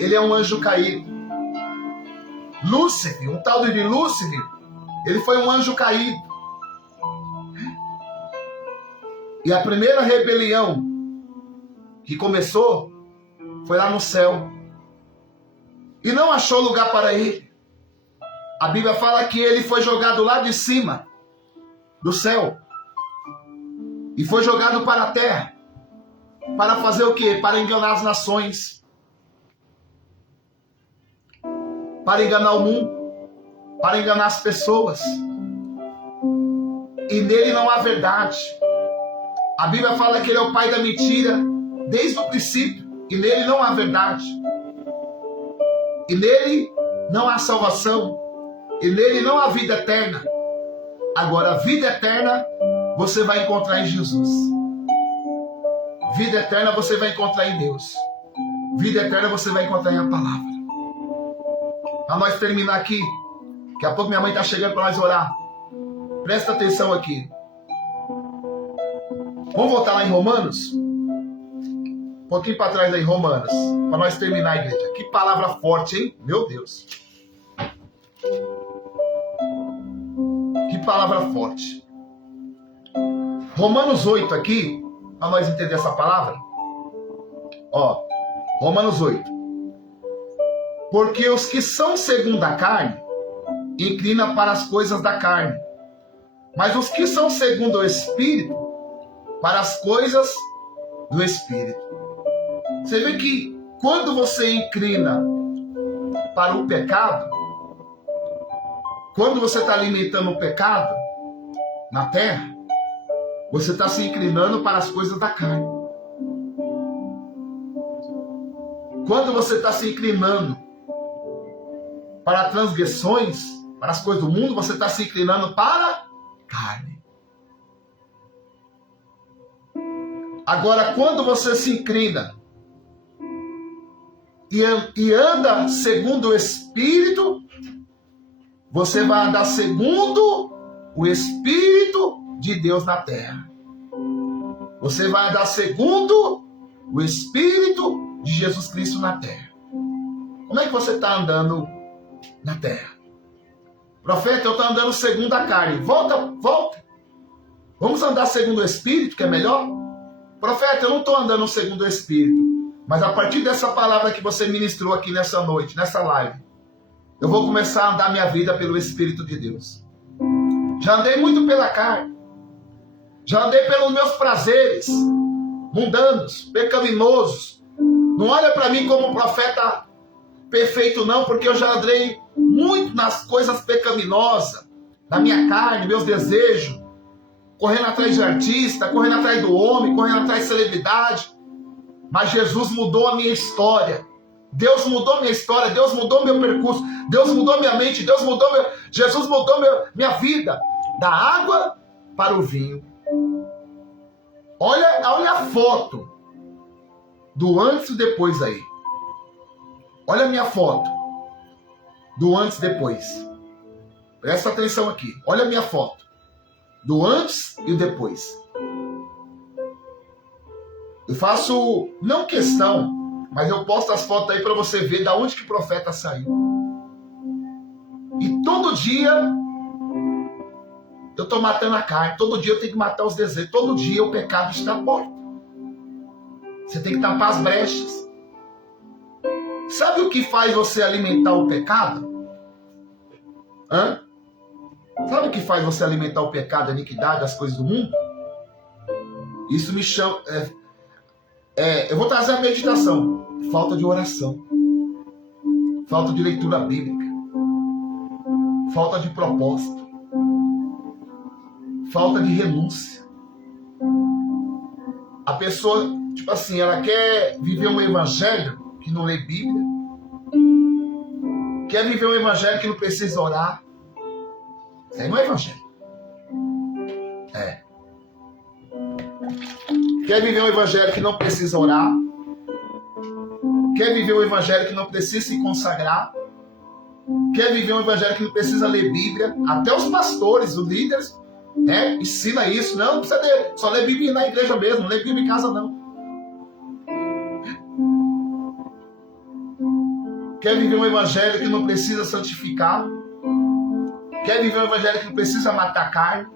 ele é um anjo caído. Lúcifer, um tal de Lúcifer, ele foi um anjo caído. E a primeira rebelião que começou foi lá no céu. E não achou lugar para ele. A Bíblia fala que ele foi jogado lá de cima do céu. E foi jogado para a terra. Para fazer o quê? Para enganar as nações. Para enganar o mundo. Para enganar as pessoas. E nele não há verdade. A Bíblia fala que ele é o pai da mentira desde o princípio. E nele não há verdade. E nele não há salvação. E nele não há vida eterna. Agora, a vida eterna você vai encontrar em Jesus. Vida eterna você vai encontrar em Deus. Vida eterna você vai encontrar em a palavra. Para nós terminar aqui, daqui a pouco minha mãe está chegando para nós orar. Presta atenção aqui. Vamos voltar lá em Romanos? Um pouquinho para trás aí, Romanos. Para nós terminar a igreja. Que palavra forte, hein? Meu Deus. Que palavra forte. Romanos 8 aqui, para nós entender essa palavra. Ó, Romanos 8. Porque os que são segundo a carne, inclinam para as coisas da carne. Mas os que são segundo o Espírito, para as coisas do Espírito. Você vê que quando você inclina para o pecado, quando você está alimentando o pecado na terra, você está se inclinando para as coisas da carne. Quando você está se inclinando para transgressões, para as coisas do mundo, você está se inclinando para a carne. Agora, quando você se inclina e anda segundo o Espírito, você vai andar segundo o Espírito de Deus na terra. Você vai andar segundo o Espírito de Jesus Cristo na terra. Como é que você está andando na terra? Profeta, eu estou andando segundo a carne. Volta. Vamos andar segundo o Espírito, que é melhor? Profeta, eu não estou andando segundo o Espírito. Mas a partir dessa palavra que você ministrou aqui nessa noite, nessa live, eu vou começar a andar minha vida pelo Espírito de Deus. Já andei muito pela carne. Já andei pelos meus prazeres mundanos, pecaminosos. Não olha para mim como um profeta perfeito não, porque eu já andei muito nas coisas pecaminosas, na minha carne, meus desejos, correndo atrás de artista, correndo atrás do homem, correndo atrás de celebridade. Mas Jesus mudou a minha história. Deus mudou minha história, Deus mudou meu percurso, Deus mudou minha mente, Jesus mudou minha vida, da água para o vinho. Olha a foto do antes e depois aí. Olha a minha foto do antes e depois. Presta atenção aqui. Olha a minha foto do antes e depois. Eu faço, não questão, mas eu posto as fotos aí para você ver da onde que o profeta saiu. E todo dia eu estou matando a carne, todo dia eu tenho que matar os desejos, todo dia o pecado está à porta. Você tem que tampar as brechas. Sabe o que faz você alimentar o pecado? Sabe o que faz você alimentar o pecado, a iniquidade, as coisas do mundo? Isso me chama... eu vou trazer a meditação. Falta de oração. Falta de leitura bíblica. Falta de propósito. Falta de renúncia. A pessoa, tipo assim, ela quer viver um evangelho que não lê Bíblia. Quer viver um evangelho que não precisa orar. Isso aí não é evangelho. Quer viver um evangelho que não precisa orar. Quer viver um evangelho que não precisa se consagrar. Quer viver um evangelho que não precisa ler Bíblia. Até os pastores, os líderes, ensina isso. Não precisa ler, só ler Bíblia na igreja mesmo. Não lê Bíblia em casa, não. Quer viver um evangelho que não precisa santificar. Quer viver um evangelho que não precisa matar carne.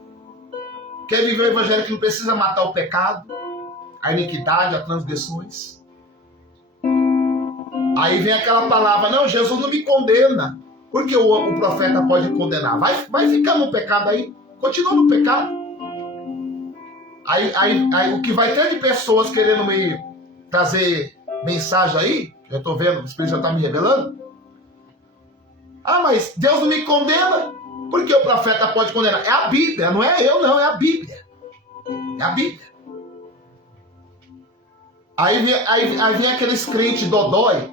Quer viver um evangelho que não precisa matar o pecado, a iniquidade, as transgressões. Aí vem aquela palavra, não, Jesus não me condena. Porque o profeta pode condenar. Vai ficar no pecado aí. Continua no pecado. Aí o que vai ter de pessoas querendo me trazer mensagem aí, eu estou vendo, o Espírito já está me revelando. Ah, mas Deus não me condena. Porque o profeta pode condenar. É a Bíblia, não é eu não, é a Bíblia. É a Bíblia. Aí vem aqueles crentes dodói.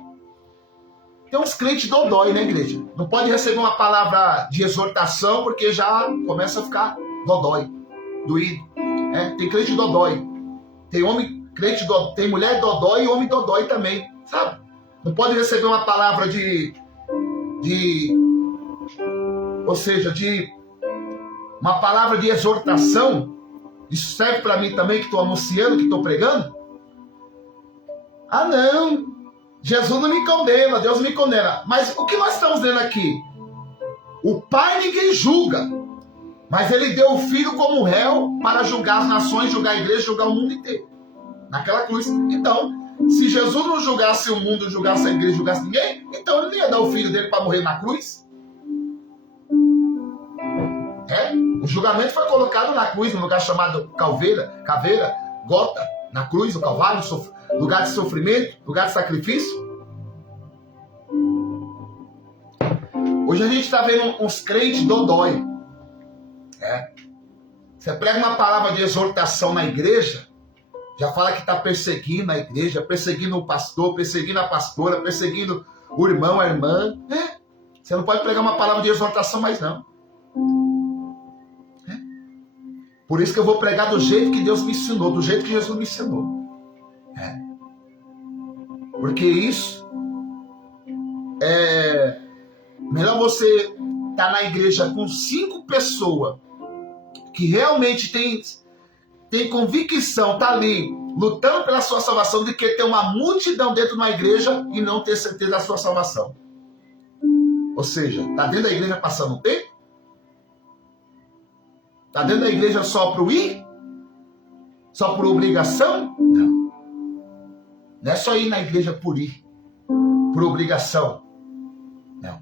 Tem uns crentes dodói na igreja. Não pode receber uma palavra de exortação porque já começa a ficar dodói, doído. Tem crente dodói. Tem homem crente dodói, tem mulher dodói e homem dodói também, sabe? Não pode receber uma palavra de uma palavra de exortação. Isso serve para mim também, que estou anunciando, que estou pregando. Ah, não, Jesus não me condena, Deus me condena. Mas o que nós estamos vendo aqui? O Pai ninguém julga, mas Ele deu o Filho como réu para julgar as nações, julgar a igreja, julgar o mundo inteiro. Naquela cruz. Então, se Jesus não julgasse o mundo, julgasse a igreja, julgasse ninguém, então Ele não ia dar o Filho dele para morrer na cruz. O julgamento foi colocado na cruz, no lugar chamado caveira, gota, na cruz, o Calvário, lugar de sofrimento, lugar de sacrifício. Hoje a gente está vendo uns crentes dodói. Você prega uma palavra de exortação na igreja, já fala que está perseguindo a igreja, perseguindo o pastor, perseguindo a pastora, perseguindo o irmão, a irmã. Você não pode pregar uma palavra de exortação mais não. Por isso que eu vou pregar do jeito que Deus me ensinou, do jeito que Jesus me ensinou. Porque isso é melhor você estar na igreja com 5 pessoas que realmente tem convicção, está ali lutando pela sua salvação, do que ter uma multidão dentro de uma igreja e não ter certeza da sua salvação. Ou seja, está dentro da igreja passando um tempo? Está dentro da igreja só para o ir? Só por obrigação? Não. Não é só ir na igreja por ir, por obrigação. Não.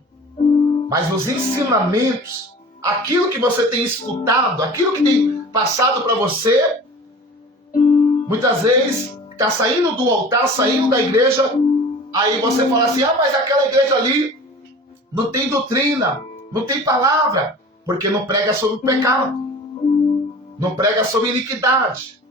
Mas os ensinamentos, aquilo que você tem escutado, aquilo que tem passado para você, muitas vezes está saindo do altar, saindo da igreja, aí você fala assim, mas aquela igreja ali não tem doutrina, não tem palavra, porque não prega sobre o pecado, não prega sobre iniquidade,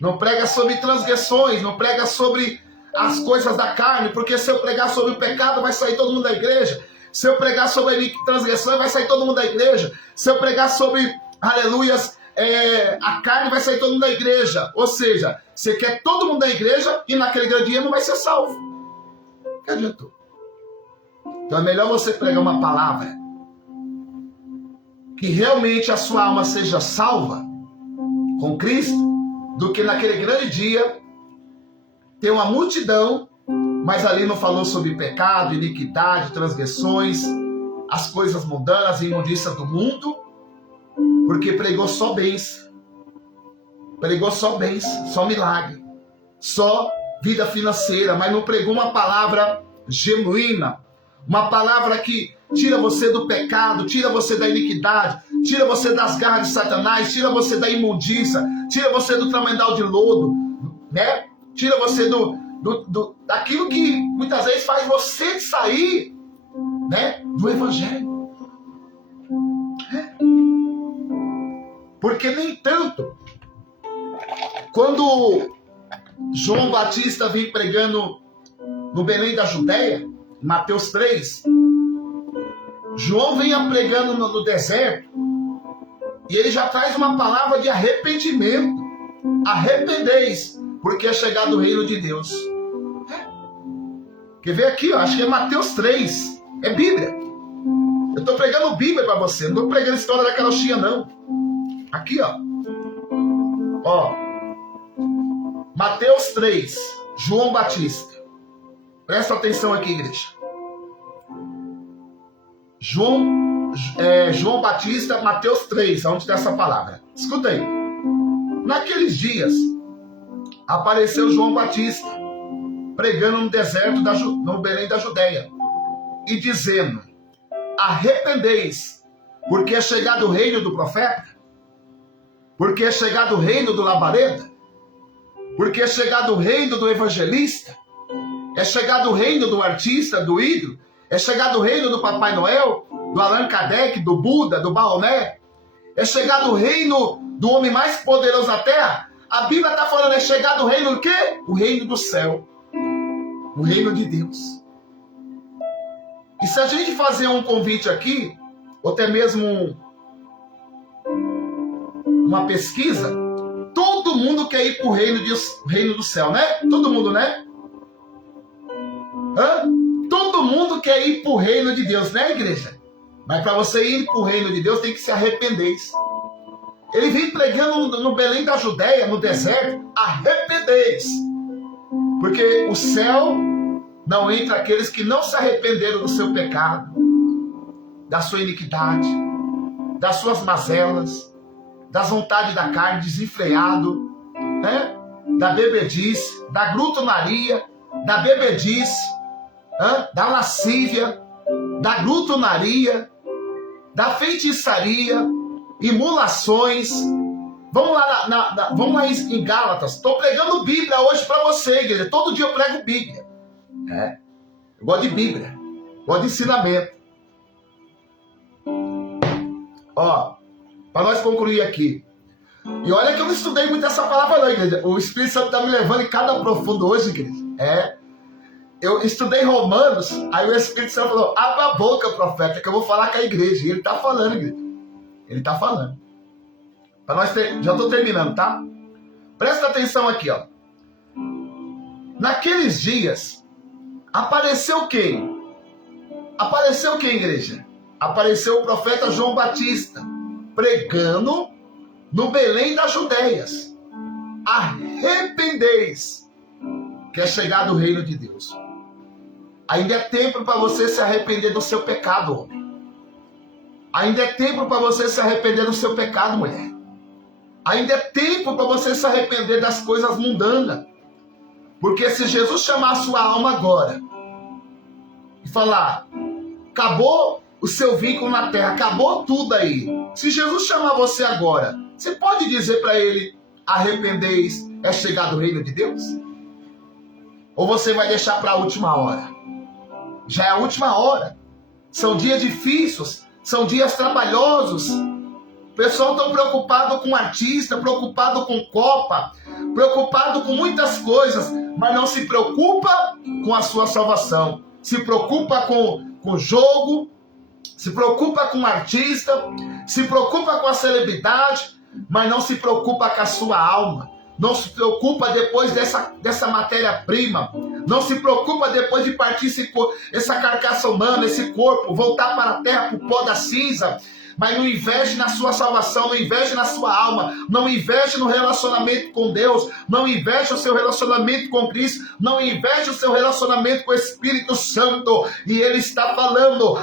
não prega sobre transgressões, não prega sobre as coisas da carne, porque se eu pregar sobre o pecado, vai sair todo mundo da igreja. Se eu pregar sobre a transgressão, vai sair todo mundo da igreja. Se eu pregar sobre, aleluias, a carne, vai sair todo mundo da igreja. Ou seja, você quer todo mundo da igreja e naquele grande dia não vai ser salvo. Que adiantou? Então é melhor você pregar uma palavra que realmente a sua alma seja salva com Cristo, do que naquele grande dia ter uma multidão, mas ali não falou sobre pecado, iniquidade, transgressões, as coisas mundanas, a imundícia do mundo, porque pregou só bens, só milagre, só vida financeira, mas não pregou uma palavra genuína, uma palavra que tira você do pecado, tira você da iniquidade, tira você das garras de Satanás, tira você da imundícia, tira você do tramendal de lodo, né? Tira você daquilo que muitas vezes faz você sair, né, do evangelho. Porque nem tanto, quando João Batista vem pregando no Belém da Judéia, Mateus 3, João vem pregando no deserto e ele já traz uma palavra de arrependimento. Arrependei-vos, porque é chegado o reino de Deus. Quer ver aqui, ó, acho que é Mateus 3, é Bíblia. Eu estou pregando Bíblia para você, não estou pregando história da carochinha não. Aqui, ó. Ó. Mateus 3, João Batista. Presta atenção aqui, igreja. João Batista, Mateus 3, onde está essa palavra. Escuta aí. Naqueles dias, apareceu João Batista, pregando no deserto, no Belém da Judéia, e dizendo: arrependei-vos, porque é chegado o reino do profeta, porque é chegado o reino do labareda, porque é chegado o reino do evangelista, é chegado o reino do artista, do ídolo, é chegado o reino do Papai Noel, do Allan Kardec, do Buda, do Maomé, é chegado o reino do homem mais poderoso da terra. A Bíblia está falando, é chegado o reino do quê? O reino do céu, o reino de Deus. E se a gente fazer um convite aqui, ou até mesmo uma pesquisa, todo mundo quer ir para o reino do céu, né? Todo mundo, né? Todo mundo quer ir para o reino de Deus, né, igreja? Mas para você ir para o reino de Deus, tem que se arrepender. Ele vem pregando no Belém da Judéia, no deserto: arrependei-vos, porque o céu não entra aqueles que não se arrependeram do seu pecado, da sua iniquidade, das suas mazelas, das vontades da carne, desenfreado, né? Da bebedice, da glutonaria, da bebedice, da lascívia, da glutonaria, da feitiçaria, imulações. Vamos lá em Gálatas. Estou pregando Bíblia hoje para você, igreja. Todo dia eu prego Bíblia. Eu gosto de Bíblia, gosto de ensinamento. Ó, para nós concluir aqui. E olha que eu não estudei muito essa palavra não, igreja. O Espírito Santo está me levando em cada profundo hoje, igreja. Eu estudei Romanos, aí o Espírito Santo falou: abra a boca, profeta, que eu vou falar com a igreja. E ele está falando, igreja. Ele está falando. Para nós já estou terminando, tá? Presta atenção aqui, ó. Naqueles dias, apareceu quem? Apareceu quem, igreja? Apareceu o profeta João Batista, pregando no Belém das Judéias: arrependei-vos, que é chegado o reino de Deus. Ainda é tempo para você se arrepender do seu pecado, homem. Ainda é tempo para você se arrepender do seu pecado, mulher. Ainda é tempo para você se arrepender das coisas mundanas. Porque se Jesus chamar a sua alma agora e falar: acabou o seu vínculo na terra, acabou tudo aí. Se Jesus chamar você agora, você pode dizer para ele: arrependeis, é chegado o reino de Deus? Ou você vai deixar para a última hora? Já é a última hora. São dias difíceis, são dias trabalhosos. O pessoal está preocupado com artista, preocupado com Copa, preocupado com muitas coisas, mas não se preocupa com a sua salvação. Se preocupa com jogo, se preocupa com artista, se preocupa com a celebridade, mas não se preocupa com a sua alma. Não se preocupa depois dessa matéria-prima. Não se preocupa depois de partir essa carcaça humana, esse corpo, voltar para a terra, para o pó da cinza. Mas não investe na sua salvação, não investe na sua alma, não investe no relacionamento com Deus, não investe o seu relacionamento com Cristo, não investe o seu relacionamento com o Espírito Santo. E Ele está falando: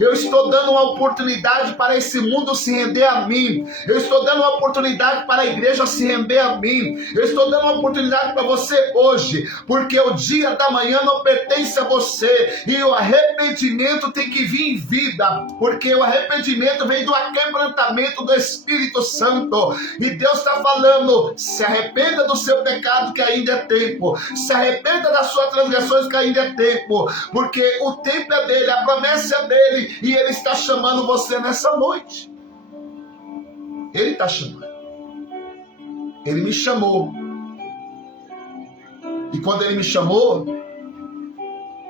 eu estou dando uma oportunidade para esse mundo se render a mim. Eu estou dando uma oportunidade para a igreja se render a mim. Eu estou dando uma oportunidade para você hoje, porque o dia da manhã não pertence a você, e o arrependimento tem que vir em vida, porque o arrependimento vem do aquebrantamento do Espírito Santo. E Deus está falando: se arrependa do seu pecado, que ainda é tempo. Se arrependa das suas transgressões, que ainda é tempo. Porque o tempo é dele, a promessa é dele, e ele está chamando você nessa noite. Ele está chamando. Ele me chamou. E quando ele me chamou,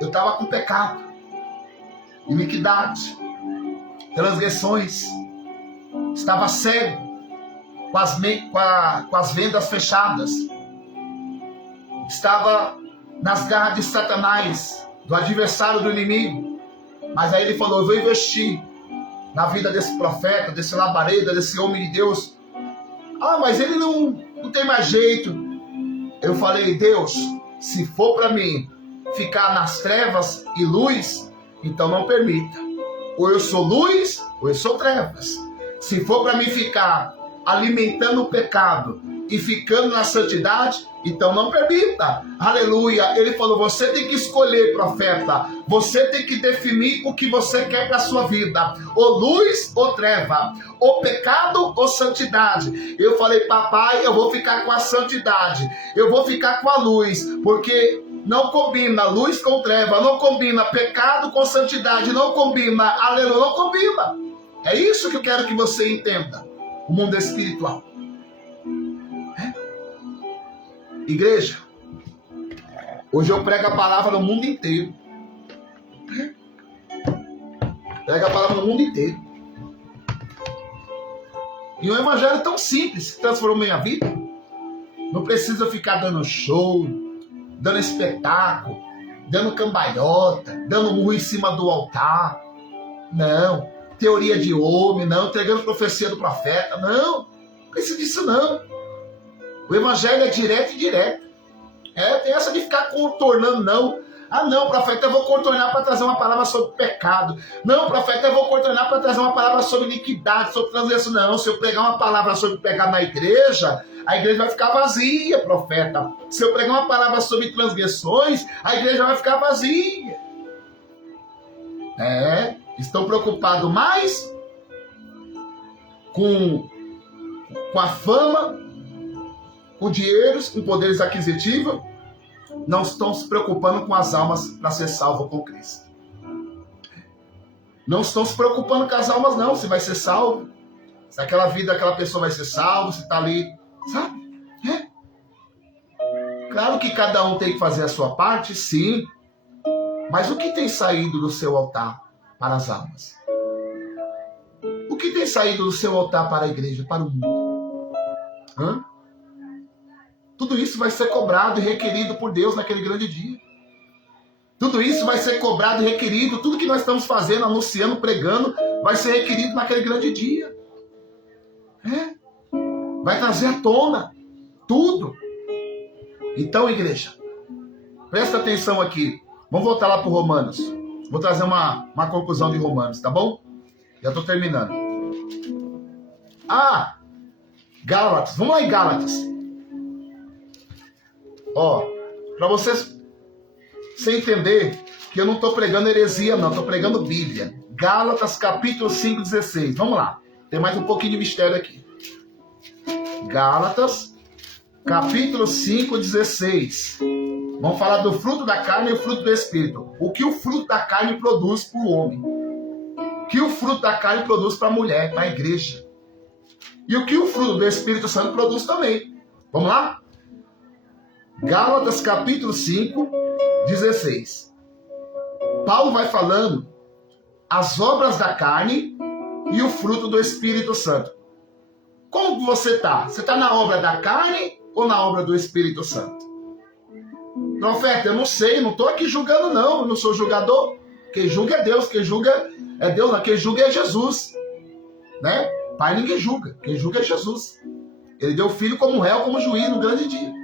eu estava com pecado, iniquidade, transgressões. Estava cego, com as vendas fechadas. Estava nas garras de Satanás, do adversário do inimigo. Mas aí ele falou: eu vou investir na vida desse profeta, desse labareda, desse homem de Deus. Ah, mas ele não tem mais jeito. Eu falei: Deus, se for para mim ficar nas trevas e luz, então não permita. Ou eu sou luz, ou eu sou trevas. Se for para mim ficar alimentando o pecado e ficando na santidade, então não permita. Aleluia. Ele falou: você tem que escolher, profeta. Você tem que definir o que você quer para a sua vida. Ou luz ou treva. Ou pecado ou santidade. Eu falei: papai, eu vou ficar com a santidade. Eu vou ficar com a luz. Porque não combina luz com treva. Não combina pecado com santidade. Não combina. Aleluia. Não combina. É isso que eu quero que você entenda. O mundo espiritual. Igreja, hoje eu prego a palavra no mundo inteiro. Prego a palavra no mundo inteiro. E um evangelho tão simples que transformou minha vida. Não precisa ficar dando show, dando espetáculo, dando cambalhota, dando murro em cima do altar. Não. Teoria de homem, não. Entregando profecia do profeta. Não. Não precisa disso, não. O evangelho é direto e direto. Tem essa de ficar contornando, não. Ah, não, profeta, eu vou contornar para trazer uma palavra sobre pecado. Não, profeta, eu vou contornar para trazer uma palavra sobre iniquidade, sobre transgressão. Não, se eu pregar uma palavra sobre pecado na igreja, a igreja vai ficar vazia, profeta. Se eu pregar uma palavra sobre transgressões, a igreja vai ficar vazia. Estão preocupados mais com a fama, com dinheiros, com poderes aquisitivos, não estão se preocupando com as almas para ser salvo com Cristo. Não estão se preocupando com as almas, não, se vai ser salvo, se aquela vida daquela pessoa vai ser salvo, se está ali, sabe? Claro que cada um tem que fazer a sua parte, sim, mas o que tem saído do seu altar para as almas? O que tem saído do seu altar para a igreja, para o mundo? Tudo isso vai ser cobrado e requerido por Deus naquele grande dia. Tudo isso vai ser cobrado e requerido. Tudo que nós estamos fazendo, anunciando, pregando, vai ser requerido naquele grande dia. Vai trazer à tona tudo. Então, igreja, presta atenção aqui. Vamos voltar lá para Romanos. Vou trazer uma conclusão de Romanos, tá bom? Já estou terminando. Gálatas. Vamos lá em Gálatas. Para você entender que eu não estou pregando heresia, não. Estou pregando Bíblia. Gálatas, capítulo 5, 16. Vamos lá. Tem mais um pouquinho de mistério aqui. Gálatas, capítulo 5, 16. Vamos falar do fruto da carne e o fruto do Espírito. O que o fruto da carne produz para o homem. O que o fruto da carne produz para a mulher, para a igreja. E o que o fruto do Espírito Santo produz também. Vamos lá? Gálatas capítulo 5, 16. Paulo vai falando as obras da carne e o fruto do Espírito Santo. Como você está? Você está na obra da carne ou na obra do Espírito Santo? Profeta, eu não sei, não estou aqui julgando não, eu não sou julgador. Quem julga é Deus, quem julga é Deus, não, quem julga é Jesus. Né? Pai ninguém julga, quem julga é Jesus. Ele deu o filho como réu, como juiz no grande dia.